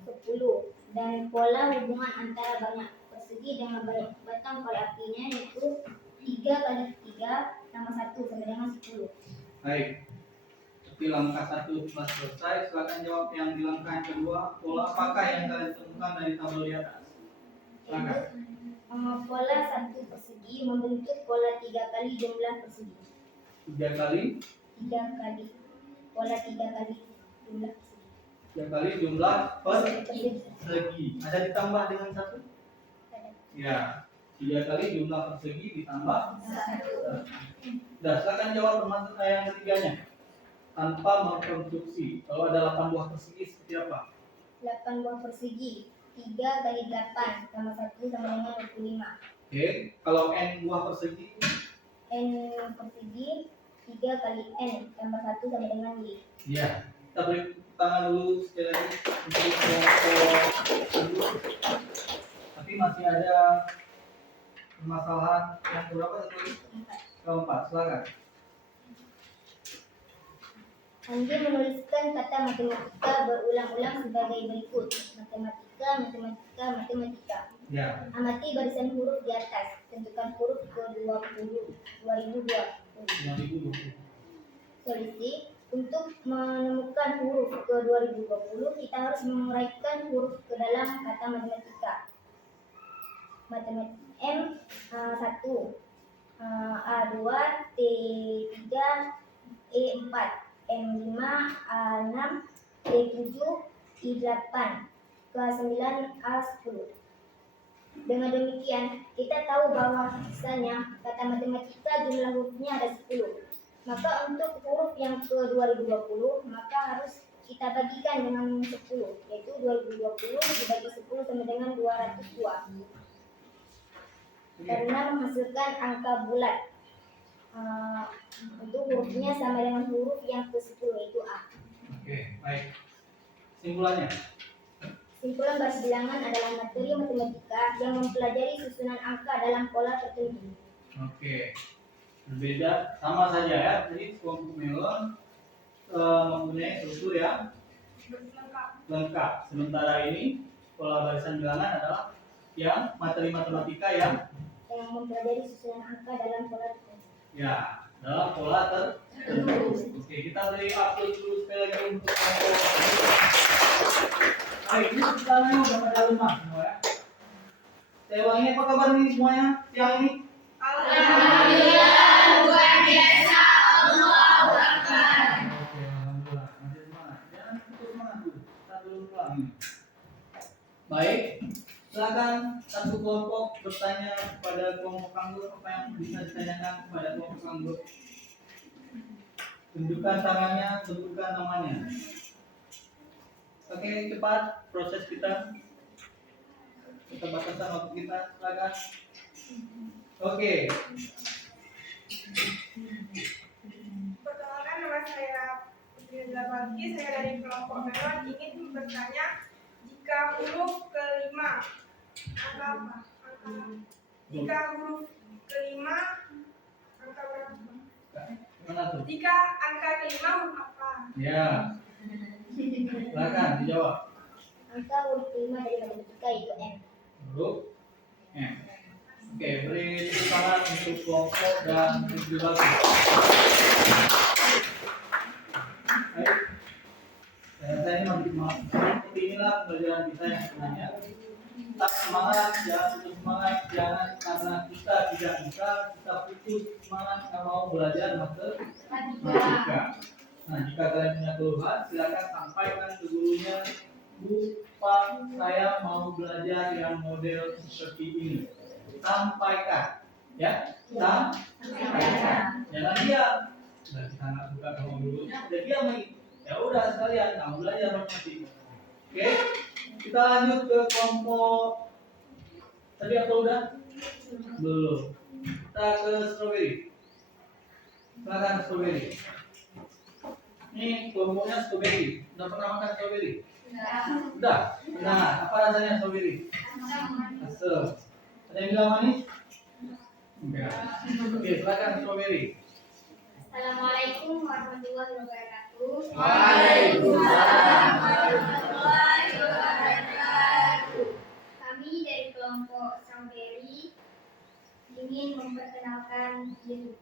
10 dan pola hubungan antara banyak persegi dengan banyak batang korek apinya yaitu 3 kali 3 tambah 1 sama dengan 10. Baik. Di langkah 1 telah selesai. Silakan jawab yang di langkah yang kedua. Pola apakah yang kalian temukan dari tabel di atas? Silakan. Pola satu persegi membentuk pola 3 kali jumlah persegi. 3 kali? 3 kali. Pola 3 kali jumlah persegi. 3 kali jumlah persegi. Ada ditambah dengan 1? Ya. 3 kali jumlah persegi ditambah 1. Nah, silakan jawab permasalahan yang ketiganya. Tanpa mengkonstruksi. Kalau ada 8 buah persegi seperti apa? 8 buah persegi 3 kali 8 tambah 1 sama dengan 25. Oke. Kalau n buah persegi? N persegi 3 kali n tambah 1 sama dengan y. Ya. Kita beri tangan dulu sekali lagi untuk kelompok dulu. Tapi masih ada permasalahan yang berapa tadi? Keempat. Silakan. Anda menuliskan kata matematika berulang-ulang sebagai berikut. Matematika. Ya. Amati barisan huruf di atas. Tentukan huruf ke-20. 2020. Solusi. Untuk menemukan huruf ke-2020, kita harus menguraikan huruf ke dalam kata matematika. M1, A2, T3, E4, M5, A6, T7, I8, K9, A10. Dengan demikian, kita tahu bahwasanya kata matematika jumlah hurufnya ada 10. Maka untuk huruf yang ke-2020, maka harus kita bagikan dengan 10, yaitu 2020 dibagi 10 sama dengan 202. Karena menghasilkan angka bulat. Untuk hurufnya sama dengan huruf yang ke-10 yaitu A. Oke, baik. Simpulannya. Simpulan baris bilangan adalah materi matematika yang mempelajari susunan angka dalam pola tertentu. Oke. Berbeda, sama saja ya. Jadi kelompok melon mempunyai struktur yang lengkap. Sementara ini pola barisan bilangan adalah yang materi matematika yang Yang mempelajari susunan angka dalam pola tertentu. ya dalam pola tertentu. Oke, kita beri upload dulu sekali lagi untuk kelompok. Baik, ini pertanyaannya udah pada rumah semua ya. Saya ulangi, apa kabar nih semuanya siang ini? Alhamdulillah luar biasa. Allahu Akbar. Oke, alhamdulillah. Masih semangat. Jangan putus semangat dulu. Kita belum pulang ini. Baik, silakan satu kelompok bertanya kepada kelompok anggur apa yang bisa ditanyakan kepada kelompok anggur. Tunjukkan tangannya, tentukan namanya. Oke, cepat proses kita. Keterbatasan waktu kita, silakan. Oke. Perkenalkan, nama saya Putri Zabaki, saya dari kelompok Melon ingin bertanya, jika huruf kelima angka apa? Jika huruf kelima angka berapa? Mana tuh? Jika angka kelima huruf apa? Ya. Silakan dijawab. Angka huruf kelima dari matematika itu M. Huruf M. Oke, beri tepuk tangan untuk kelompok dan Putri Zabaki. Baik. Saya ini mau seperti inilah pembelajaran kita yang sebenarnya. Tetap semangat, jangan putus semangat, jangan karena kita tidak bisa, kita putus semangat nggak mau belajar matematika. Nah, jika kalian punya keluhan, silakan sampaikan ke gurunya. Bu, Pak, saya mau belajar yang model seperti ini. Sampaikan, ya, sampaikan. Jangan diam. Nah, kita nggak suka sama gurunya, udah diam lagi. Ya udah sekalian kamu belajar matematika. Oke, kita lanjut ke kelompok. Tadi apa udah? Belum. Kita ke strawberry. Silakan strawberry. Ini kelompoknya strawberry. Udah pernah makan strawberry? Udah. Nah, apa rasanya strawberry? Asam. Ada yang bilang manis? Enggak. Oke, silakan strawberry. Assalamualaikum warahmatullahi wabarakatuh. Waalaikumsalam warahmatullahi wabarakatuh. Kami dari kelompok Strawberry ingin memperkenalkan diri.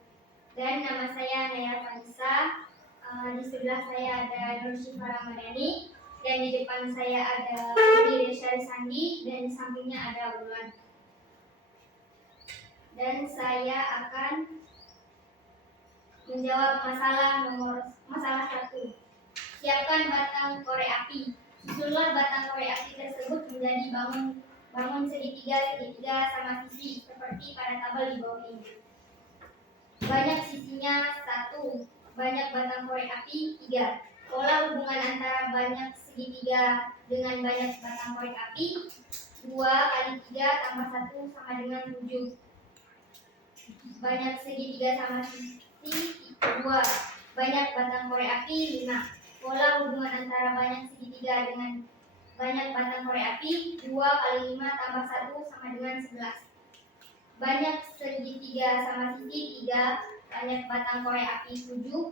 Dan nama saya Naya Vanessa. Di sebelah saya ada Nur Syifa Ramadhani, dan di depan saya ada Putri Resyari Sandi, dan di sampingnya ada Wulan. Dan saya akan menjawab masalah 1. Siapkan batang korek api. Susunlah batang korek api tersebut menjadi bangun segitiga sama sisi seperti pada tabel di bawah ini. Banyak sisinya 1. Banyak batang korek api 3. Pola hubungan antara banyak segitiga dengan banyak batang korek api 2 kali 3 tambah 1 sama dengan 7. Banyak segitiga sama sisi 2. Banyak batang korek api 5. Pola hubungan antara banyak segitiga dengan banyak batang korek api 2 kali 5 tambah 1 sama dengan 11. Banyak segitiga sama sisi 3. Banyak batang korek api 7.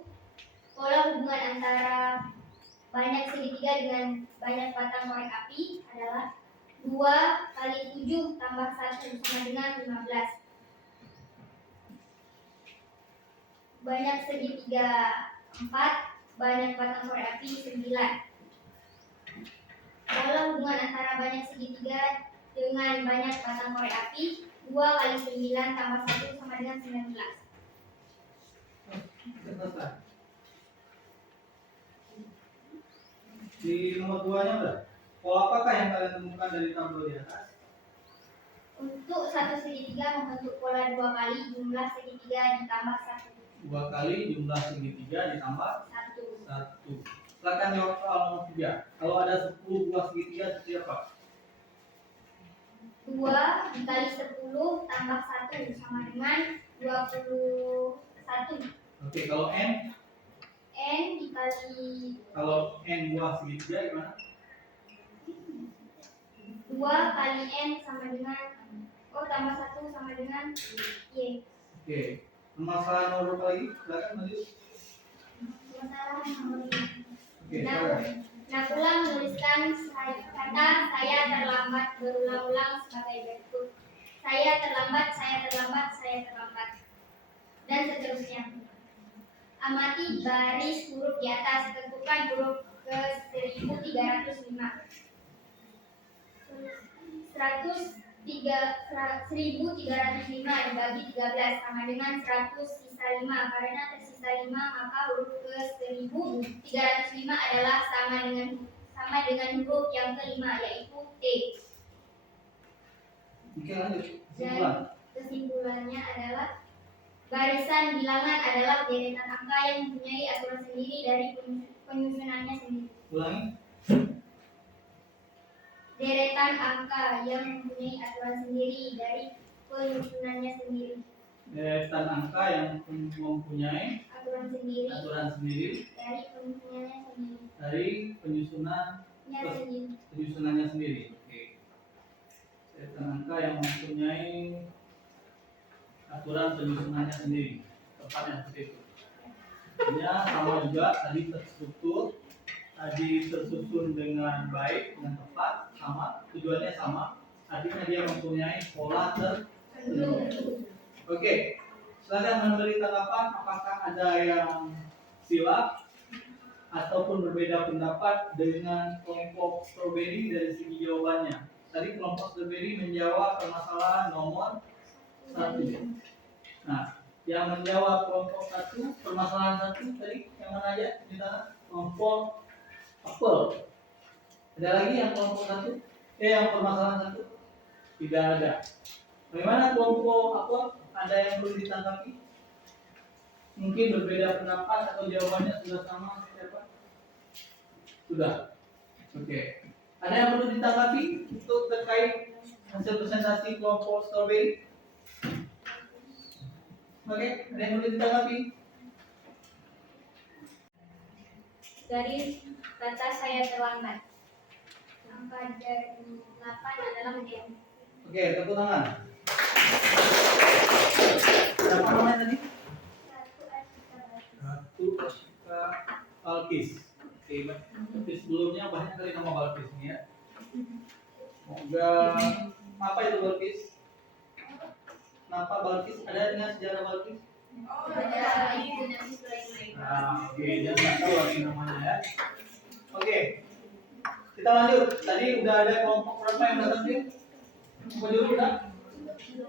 Pola hubungan antara banyak segitiga dengan banyak batang korek api adalah 2 kali 7 tambah 1 sama dengan 15. Banyak segitiga 4. Banyak batang korek api 9. Pola hubungan antara banyak segitiga dengan banyak batang korek api 2 kali 9 tambah 1 sama dengan 19. Selesai. Di nomor 2-nya udah. Pola apakah yang kalian temukan dari tabel di atas? Untuk satu segitiga membentuk pola 2 kali jumlah segitiga ditambah 1. 2 kali jumlah segitiga ditambah 1. Silakan jawab soal nomor 3. Kalau ada 10 buah segitiga seperti apa? 2 dikali 10 tambah 1 sama dengan 21. Oke, kalau n? N dikali Kalau n buah segitiga gimana? 2 kali N sama dengan tambah 1 sama dengan Y. Oke. Permasalahan nomor berapa lagi? Silakan lanjut. Masalah nomor 5. Oke, silakan. Nakulah menuliskan kata saya terlambat berulang-ulang sebagai berikut. Saya terlambat, saya terlambat, saya terlambat. Dan seterusnya. Amati baris huruf di atas. Tentukan huruf ke 1305. 1305 dibagi 13 sama dengan 100 sisa 5. Karena tersisa 5, maka huruf ke 1305 adalah sama dengan huruf yang kelima, yaitu T. Oke, lanjut. Dan Kesimpulan. kesimpulannya adalah barisan bilangan adalah deretan angka yang mempunyai aturan sendiri dari penyusunannya sendiri. Ulangi. Deretan angka yang mempunyai aturan sendiri dari penyusunannya sendiri. Deretan angka yang mempunyai Aturan sendiri aturan sendiri dari penyusunannya sendiri. dari penyusunannya sendiri. Oke. Deretan angka yang mempunyai aturan penyusunannya sendiri. Tepatnya seperti itu. Artinya sama juga tadi tersusun dengan baik, dengan tepat, sama, tujuannya sama. Artinya dia mempunyai pola tertentu. Oke, silakan memberi tanggapan apakah ada yang silap ataupun berbeda pendapat dengan kelompok strawberry dari segi jawabannya. Tadi kelompok strawberry menjawab permasalahan nomor 1. Nah, yang menjawab kelompok 1, permasalahan 1 tadi yang mana aja? Di sana kelompok apel. Ada lagi yang kelompok 1? Yang permasalahan 1? Tidak ada. Bagaimana kelompok apel? Ada yang perlu ditanggapi? Mungkin berbeda pendapat atau jawabannya sudah sama siapa? Sudah. Oke. Ada yang perlu ditanggapi untuk terkait hasil presentasi kelompok strawberry? Oke, ada yang perlu ditanggapi? Dari kata saya terlambat. Angka dari 8 adalah M. Oke, tepuk tangan. Siapa namanya tadi? Ratu Ashika Balkis. Oke, berarti sebelumnya banyak kali nama Balkis ini ya. Semoga apa itu Balkis? Kenapa Balkis? Ada dengan sejarah Balkis? Oke, dia nggak tahu lagi namanya ya. Oke, kita lanjut. Tadi udah ada kelompok berapa yang datang sih? Kelompok dulu udah?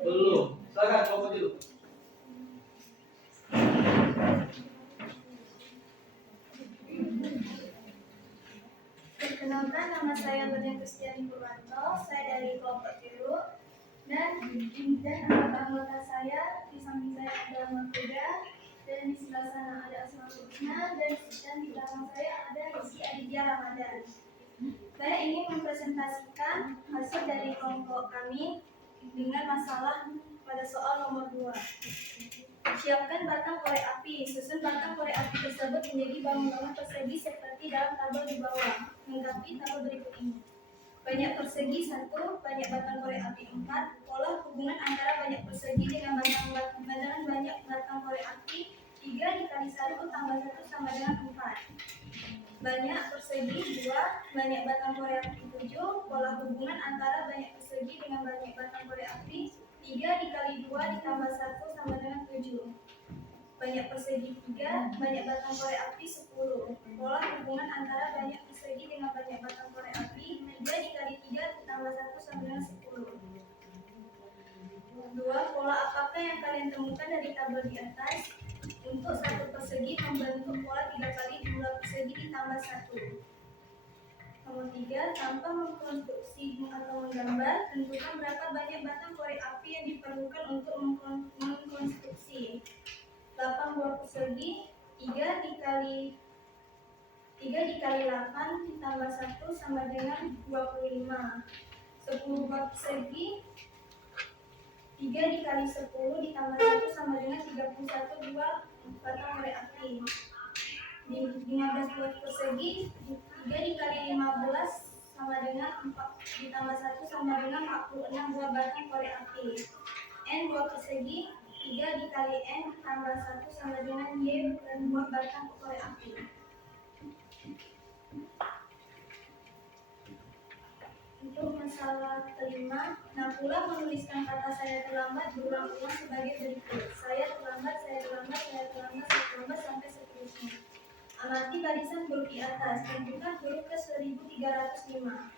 Belum. Silakan kelompok dulu. Perkenalkan, nama saya Berlian Kristiani Purwanto. Saya dari kelompok biru dan anggota saya di samping saya ada Mahfuda dan di sebelah sana ada Asmaul Husna dan di belakang saya ada Rizky Aditya Ramadan. Saya ingin mempresentasikan hasil dari kelompok kami dengan masalah pada soal nomor 2. Siapkan batang korek api. Susun batang korek api tersebut menjadi bangunan persegi seperti dalam tabel di bawah. Lengkapi tabel berikut ini. Banyak persegi 1, banyak batang korek api 4. Pola hubungan antara banyak persegi dengan banyak batang korek api 3 dikali 1 tambah 1 sama dengan 4. Banyak persegi 2, banyak batang korek api 7. Pola hubungan antara banyak persegi dengan banyak batang korek api 3 dikali 2 ditambah 1 sama dengan 7. Banyak persegi 3, banyak batang korek api 10. Pola hubungan antara banyak persegi dengan banyak batang korek api 3 dikali 3 ditambah 1 sama dengan 10. 2. Pola apakah yang kalian temukan dari tabel di atas? Untuk satu persegi membentuk pola 3 kali jumlah persegi ditambah 1. Nomor 3, tanpa mengkonstruksi atau menggambar, tentukan berapa banyak batang korek api yang diperlukan untuk mengkonstruksi. 8 buah persegi, 3 dikali 8 ditambah 1 sama dengan 25. 10 buah persegi, 3 dikali 10 ditambah 1 sama dengan 31 buah batang korek api. 15 buah persegi, 3 dikali 15 sama dengan 4 ditambah 1 sama dengan 46 buah batang korek api. N buah persegi, 3 dikali N tambah 1 sama dengan Y dan buah batang korek api. Untuk masalah kelima, Nafula menuliskan kata saya terlambat berulang-ulang sebagai berikut. Saya terlambat sampai 10 barisan huruf di atas, tentukan huruf ke 1305.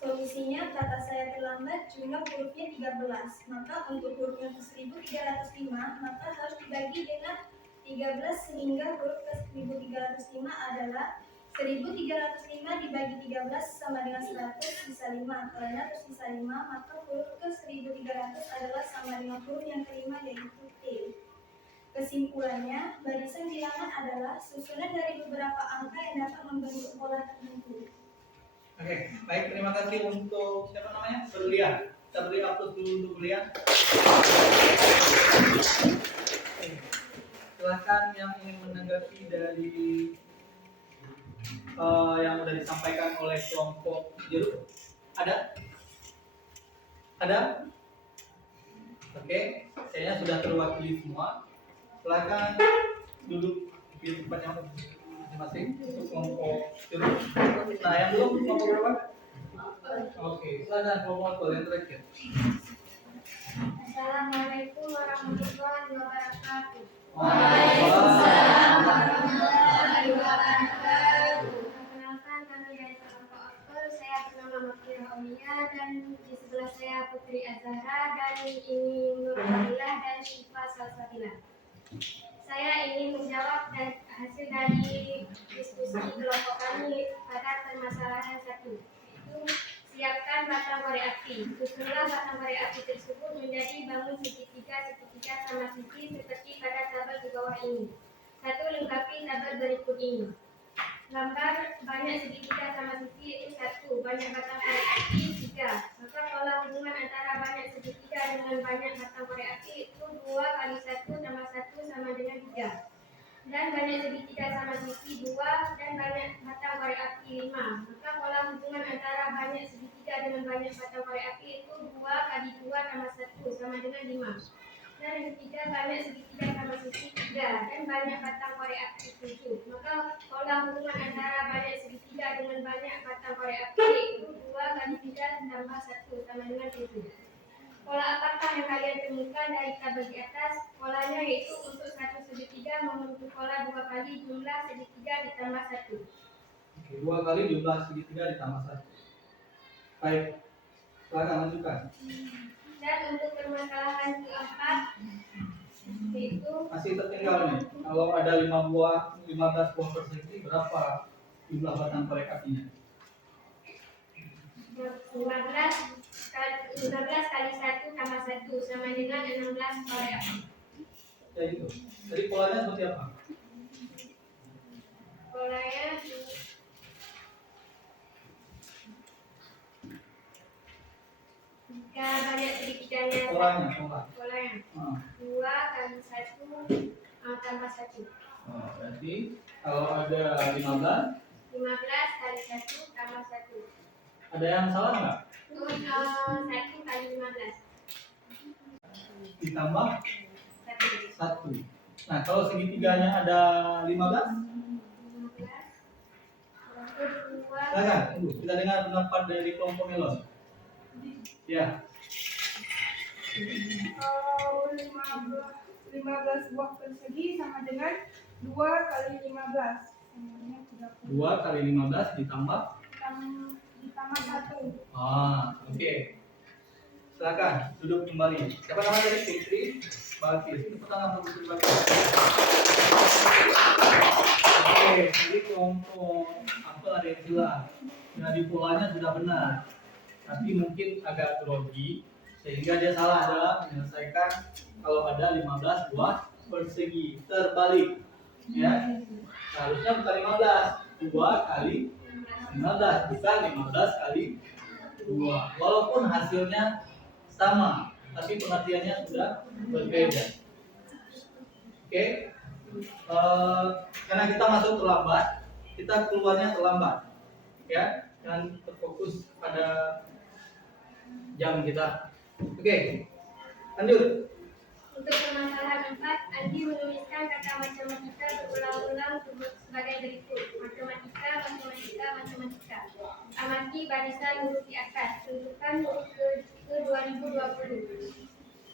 Solusinya, kata saya terlambat, jumlah hurufnya 13. Maka untuk huruf yang ke 1305, maka harus dibagi dengan 13 sehingga huruf ke 1305 adalah 1305 dibagi 13 sama dengan 100 sisa 5. Karena terus sisa 5, maka huruf ke 1300 adalah sama dengan huruf yang kelima yaitu T. Kesimpulannya, barisan bilangan adalah susunan dari beberapa angka yang dapat membentuk pola tertentu. Oke, baik, terima kasih untuk siapa namanya? Berlian. Kita beri upload dulu untuk Berlian. Silahkan yang ingin menanggapi dari yang sudah disampaikan oleh kelompok jeruk. Ada? Ada? Oke, saya sudah terwakili semua. Silahkan duduk di tempat yang masing-masing untuk kelompok jeruk. Nah, yang belum kelompok berapa? Oke, silahkan kelompok yang terakhir. Assalamualaikum warahmatullahi wabarakatuh. Waalaikumsalam warahmatullahi wabarakatuh. Perkenalkan, kami dari kelompok Akbar. Saya bernama Makira Aulia dan di sebelah saya Putri Azhara dan ini Nurulillah dan Syifa Salsabila. Saya ingin menjawab hasil dari diskusi kelompok kami pada permasalahan 1, yaitu siapkan batang korek api. Susunlah batang korek api tersebut menjadi bangun segitiga sama sisi seperti pada tabel di bawah ini. 1. Lengkapi tabel berikut ini. Gambar banyak segitiga sama sisi itu 1. Banyak batang korek api 3. Maka pola hubungan antara banyak segitiga dengan banyak batang korek api itu 2 kali 1 tambah 1 sama dengan 3. Dan banyak segitiga sama sisi 2 dan banyak batang korek api 5. Maka pola hubungan antara banyak segitiga dengan banyak batang korek api itu 2 kali 2 tambah 1 sama dengan 5. Dan yang ketiga, banyak segitiga sama sisi 3 dan banyak batang korek api 7. Maka pola hubungan antara banyak segitiga dengan banyak batang korek api itu 2 kali 3 tambah 1 sama dengan 7. Pola apakah yang kalian temukan dari tabel di atas? Polanya yaitu untuk satu segitiga membentuk pola 2 kali jumlah segitiga ditambah 1. Oke, 2 kali jumlah segitiga ditambah 1. Baik, silakan lanjutkan. Dan untuk permasalahan keempat yaitu Masih tertinggal nih. Kalau ada 15 buah persegi, berapa jumlah batang korek apinya? 15 kali 1 tambah 1 sama dengan 16 korek api. Ya gitu. Jadi polanya seperti apa? Polanya jika banyak segitigannya Polanya. polanya 2 kali 1 tambah 1. Oh, berarti kalau ada 15 kali 1 tambah 1. ada yang salah nggak? 1 kali 15. Ditambah 1. 1. Nah, kalau segitiganya ada 15, 15. silakan tunggu. Kita dengar pendapat dari kelompok melon. Ya. Kalau 15 buah persegi sama dengan 2 kali 15 sama dengan 30. 2 kali 15 ditambah Ditambah 1. Oke. Silakan duduk kembali. Siapa nama dari Fitri? Bakir. Itu pertanyaan untuk Fitri Bakir. Oke, jadi kelompok apa ada yang hilang? Jadi polanya sudah benar, tapi mungkin agak grogi sehingga dia salah dalam menyelesaikan kalau ada 15 buah persegi terbalik. Ya, harusnya bukan 15, 2 kali 15, bukan 15 kali 2. Walaupun hasilnya sama, tapi pengertiannya sudah berbeda. Oke, karena kita masuk terlambat, kita keluarnya terlambat, ya, dan terfokus pada jam kita. Oke, lanjut. Untuk permasalahan 4, Andi menuliskan kata matematika berulang-ulang sebagai berikut. Matematika. Amati barisan huruf di atas. Tunjukkan huruf ke 2020.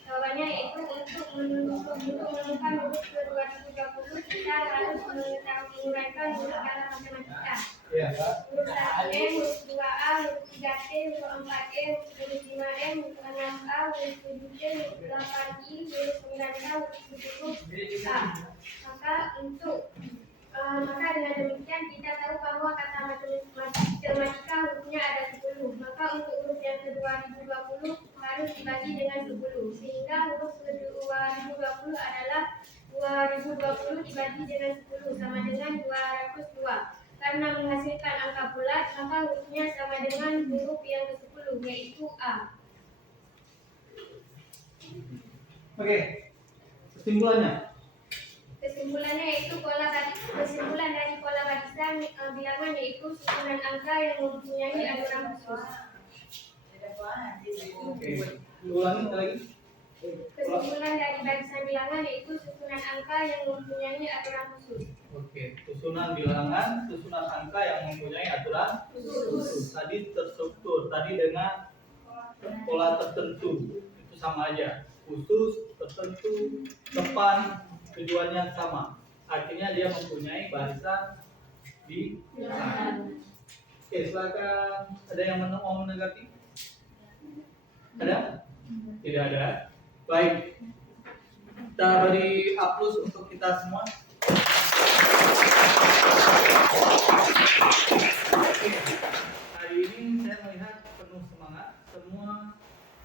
Jawabannya yaitu untuk menemukan huruf ke 2020, kita harus menguraikan huruf dalam matematika. Ya, Kak. Huruf 1M, huruf 2A, huruf 3T, huruf 4E, huruf 5M, huruf 6A, huruf 7T, huruf 8I, huruf 9K, huruf 10A. Maka dengan demikian kita tahu bahwa kata matematika hurufnya ada 10. Maka untuk huruf yang ke-2020 harus dibagi dengan 10. Sehingga huruf ke-2020 adalah 2020 dibagi dengan 10 sama dengan 202. Karena menghasilkan angka bulat, maka hurufnya sama dengan huruf yang ke-10 yaitu A. Oke. Kesimpulannya. Kesimpulannya yaitu kesimpulan dari pola barisan bilangan yaitu susunan angka yang mempunyai aturan khusus. Oke. Ulangi lagi. Kesimpulan dari barisan bilangan yaitu susunan angka yang mempunyai aturan khusus. Oke, susunan bilangan, susunan angka yang mempunyai aturan khusus. Tadi terstruktur, tadi dengan pola tertentu itu sama aja. Khusus, tertentu, depan, tujuannya sama. Artinya dia mempunyai barisan bilangan. Oke, silakan. Ada yang mau menanggapi? Ada? Tidak ada. Baik. Kita beri aplaus untuk kita semua. Oke. Hari ini saya melihat penuh semangat. Semua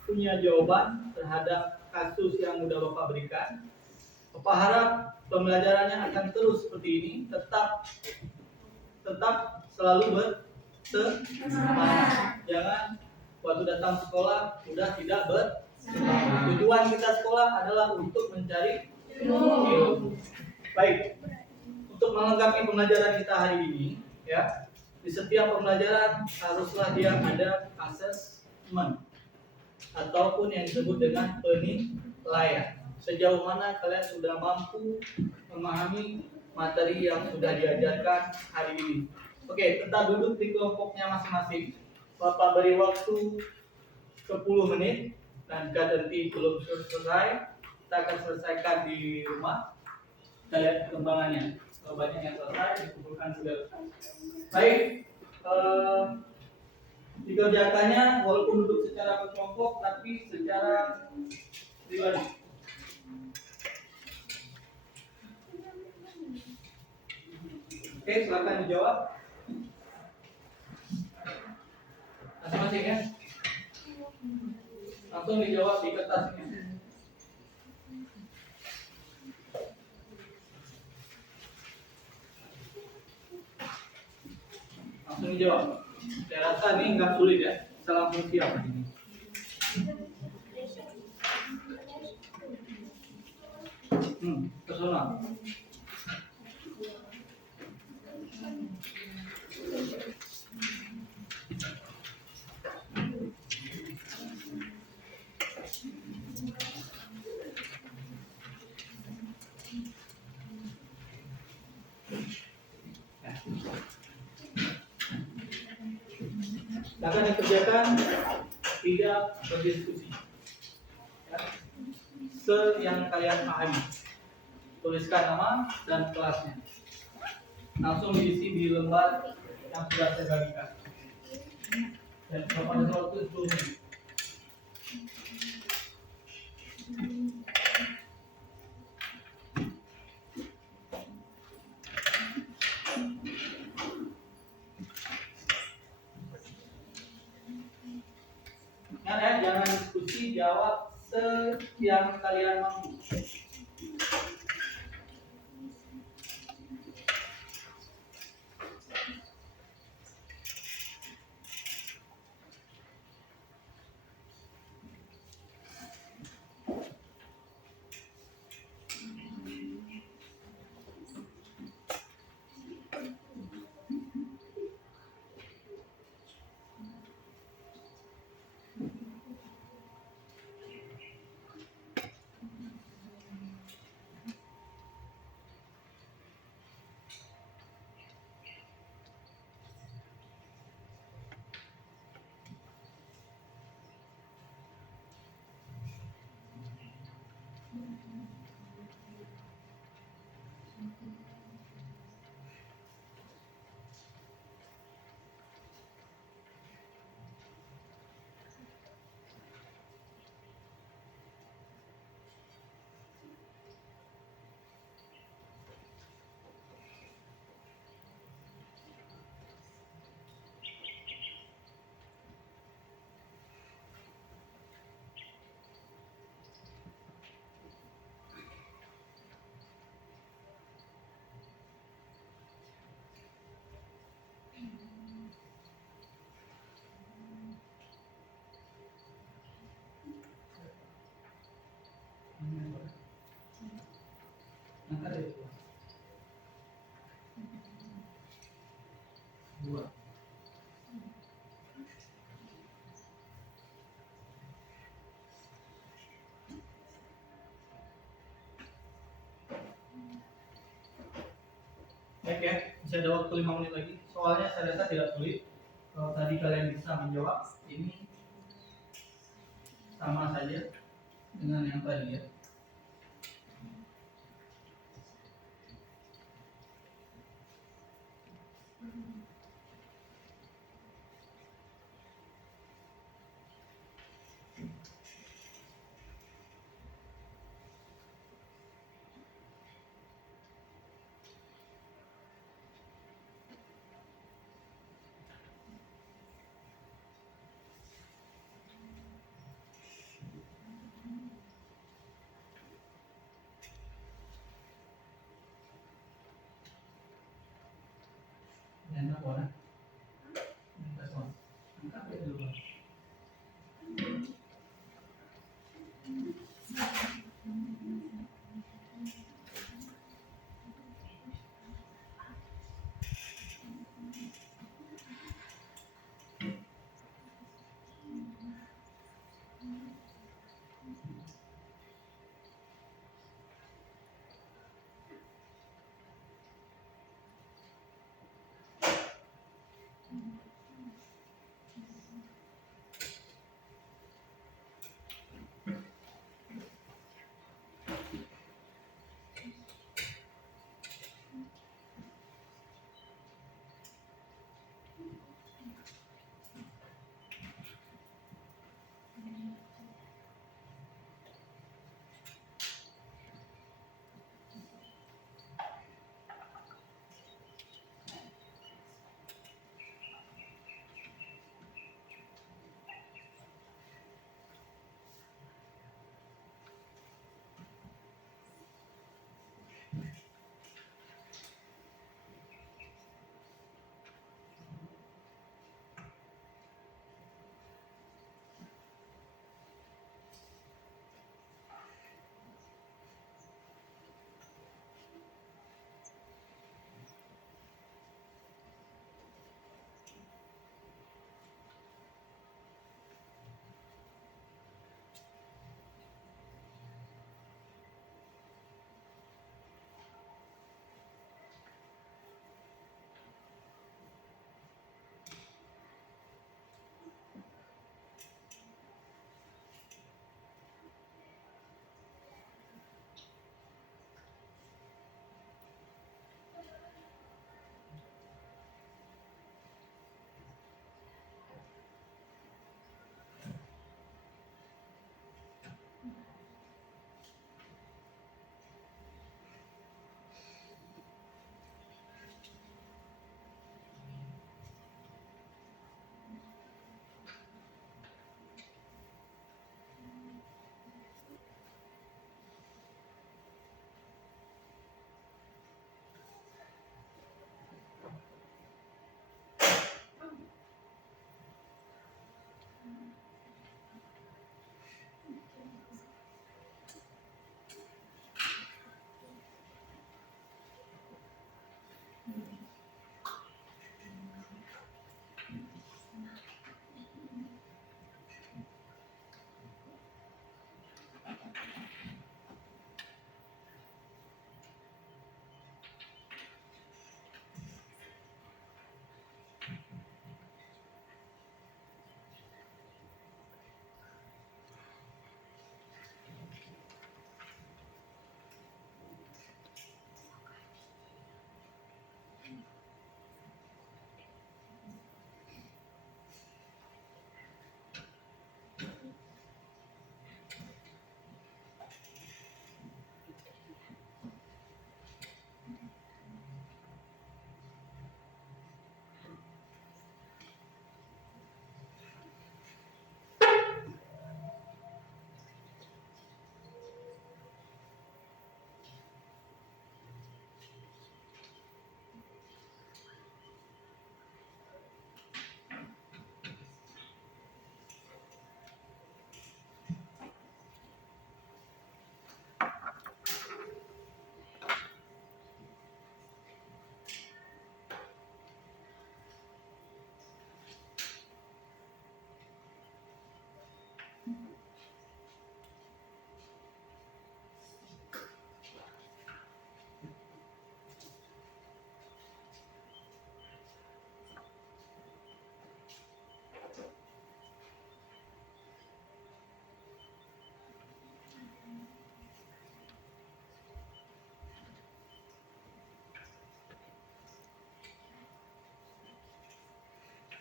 punya jawaban terhadap kasus yang sudah Bapak berikan. Bapak harap pembelajarannya akan terus seperti ini, tetap selalu bersemangat. Jangan waktu datang sekolah sudah tidak bersemangat. Tujuan kita sekolah adalah untuk mencari ilmu. Baik. Untuk melengkapi pembelajaran kita hari ini, ya, di setiap pembelajaran haruslah dia ada assessment ataupun yang disebut dengan penilaian. Sejauh mana kalian sudah mampu memahami materi yang sudah diajarkan hari ini. Oke, tetap duduk di kelompoknya masing-masing. Bapak beri waktu 10 menit dan jika nanti belum selesai, kita akan selesaikan di rumah. Kita lihat perkembangannya. Kalau banyak yang selesai, dikumpulkan juga. Baik, dikerjakannya walaupun duduk secara berkelompok, tapi secara pribadi. Oke, silakan dijawab. Masing-masing ya. Langsung dijawab di kertasnya. Langsung dijawab. Saya rasa ini nggak sulit ya. Bisa langsung siap ini. Personal. Akan dikerjakan tidak berdiskusi. Ya. Yang kalian pahami. Tuliskan nama dan kelasnya. Langsung diisi di lembar yang sudah saya bagikan. Dan pada waktu 10 menit. Ingat ya, jangan diskusi, jawab yang kalian mampu. Angkat dari dua. Baik ya, bisa ada waktu 5 menit lagi. Soalnya saya rasa tidak sulit. Kalau tadi kalian bisa menjawab, ini sama saja dengan yang tadi ya. Enak boleh. Angkat dari dulu.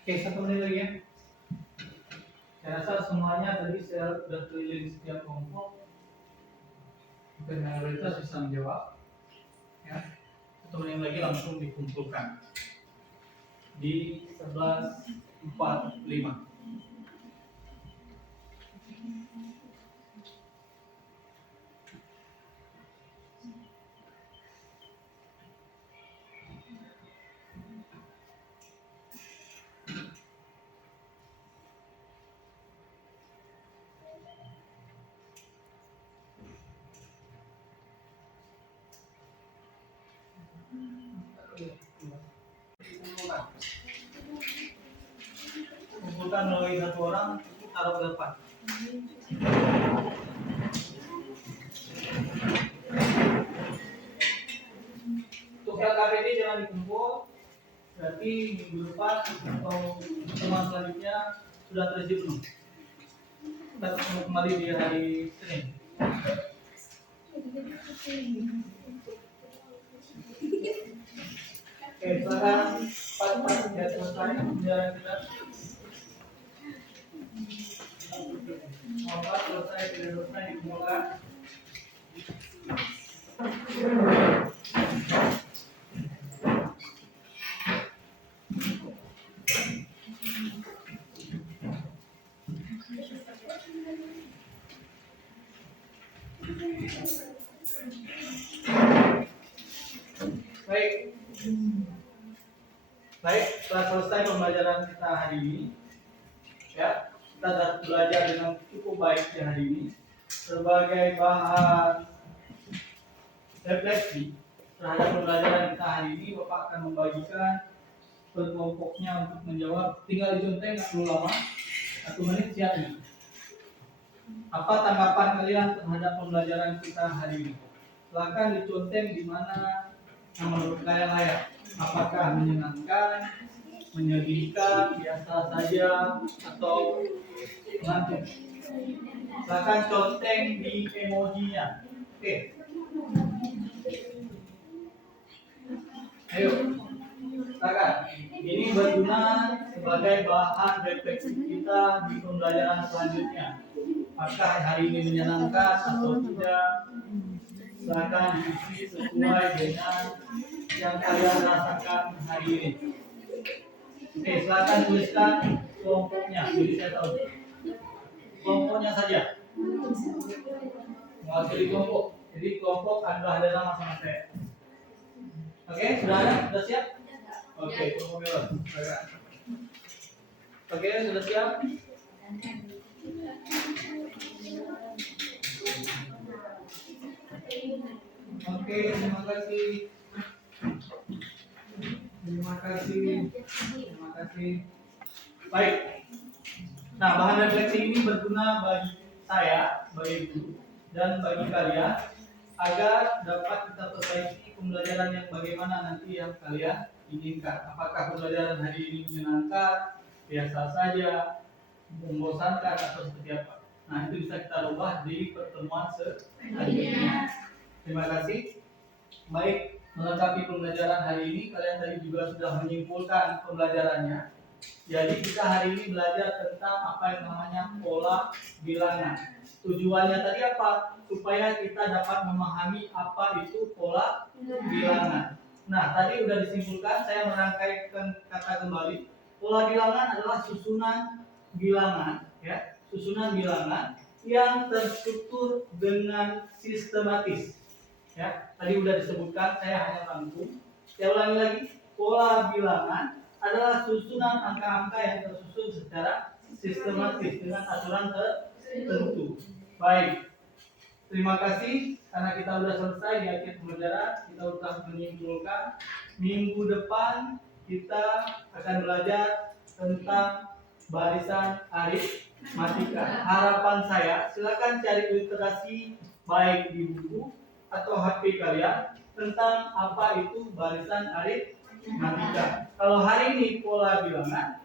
Oke, 1 menit lagi ya. Saya rasa semuanya tadi saya sudah keliling setiap kelompok. Mungkin mayoritas bisa menjawab. Ya. 1 menit lagi langsung dikumpulkan di 11.45. Kumpulkan melalui 1 orang, taruh ke depan. Untuk LKPD jangan dikumpul, berarti minggu depan atau pertemuan selanjutnya sudah terisi penuh. Kita ketemu kembali di hari Senin. Oke, silakan Pak sudah selesai pembelajaran kita. Mohon selesai tidak selesai dikumpulkan. Baik, setelah selesai pembelajaran kita hari ini, ya, kita sudah belajar dengan cukup baik di hari ini. Berbagai bahan refleksi terhadap pembelajaran kita hari ini, Bapak akan membagikan per kelompoknya untuk menjawab. Tinggal dicontek, nggak perlu lama, 1 menit siap nih. Apa tanggapan kalian terhadap pembelajaran kita hari ini? Silakan dicontek di mana yang menurut kalian layak. Apakah menyenangkan, menyedihkan, biasa saja, atau mengantuk? Silakan conteng di emojinya. Oke. Ayo, silakan. Ini berguna sebagai bahan refleksi kita di pembelajaran selanjutnya. Apakah hari ini menyenangkan atau tidak? Silakan diisi sesuai dengan yang kalian rasakan hari ini. Oke, silakan tuliskan kelompoknya. Jadi saya tahu kelompoknya saja. Mau jadi kelompok. Jadi kelompok adalah ada nama sama saya. Oke, sudah ada? Sudah siap? Oke, kelompok melon. Oke, sudah siap? Oke, terima kasih. Terima kasih. Baik. Nah, bahan refleksi ini berguna bagi saya, bagi guru, dan bagi kalian agar dapat kita perbaiki pembelajaran yang bagaimana nanti yang kalian inginkan. Apakah pembelajaran hari ini menyenangkan, biasa saja, membosankan, atau seperti apa? Nah, itu bisa kita ubah di pertemuan selanjutnya. Terima kasih. Baik, melengkapi pembelajaran hari ini, kalian tadi juga sudah menyimpulkan pembelajarannya. Jadi kita hari ini belajar tentang apa yang namanya pola bilangan. Tujuannya tadi apa? Supaya kita dapat memahami apa itu pola bilangan. Nah, tadi sudah disimpulkan, saya merangkaikan kata kembali. Pola bilangan adalah susunan bilangan, ya, susunan bilangan yang terstruktur dengan sistematis. Ya, tadi sudah disebutkan, saya hanya rangkum. Saya ulangi lagi, pola bilangan adalah susunan angka-angka yang tersusun secara sistematis dengan aturan tertentu. Baik, terima kasih karena kita sudah selesai di akhir pembelajaran. Kita sudah menyimpulkan minggu depan kita akan belajar tentang barisan aritmatika. Harapan saya, silakan cari literasi baik di buku atau HP kalian tentang apa itu barisan aritmatika. Kalau hari ini pola bilangan,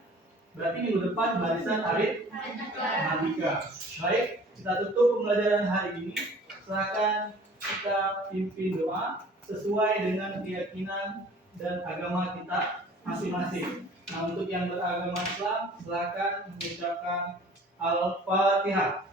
berarti minggu depan barisan aritmatika. Baik, kita tutup pembelajaran hari ini. Silakan kita pimpin doa sesuai dengan keyakinan dan agama kita masing-masing. Nah, untuk yang beragama Islam, silakan mengucapkan Al-Fatihah.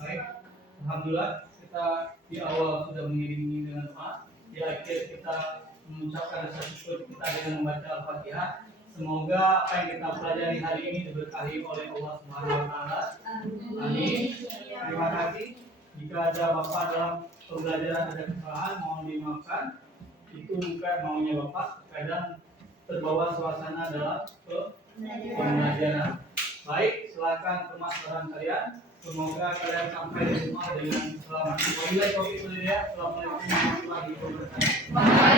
Baik, alhamdulillah kita di awal sudah mengiringi dengan doa. Di akhir kita mengucapkan rasa syukur kita dengan membaca Al-Fatihah. Semoga apa yang kita pelajari hari ini diberkahi oleh Allah Subhanahu wa taala. Amin. Terima kasih. Jika ada Bapak dalam pembelajaran ada kesalahan mohon dimaafkan. Itu bukan maunya Bapak, kadang terbawa suasana dalam pembelajaran. Baik, silakan permasalahan kalian. Semoga kalian sampai di rumah dengan selamat. Wabillahi taufiq wal hidayah. Assalamualaikum warahmatullahi wabarakatuh.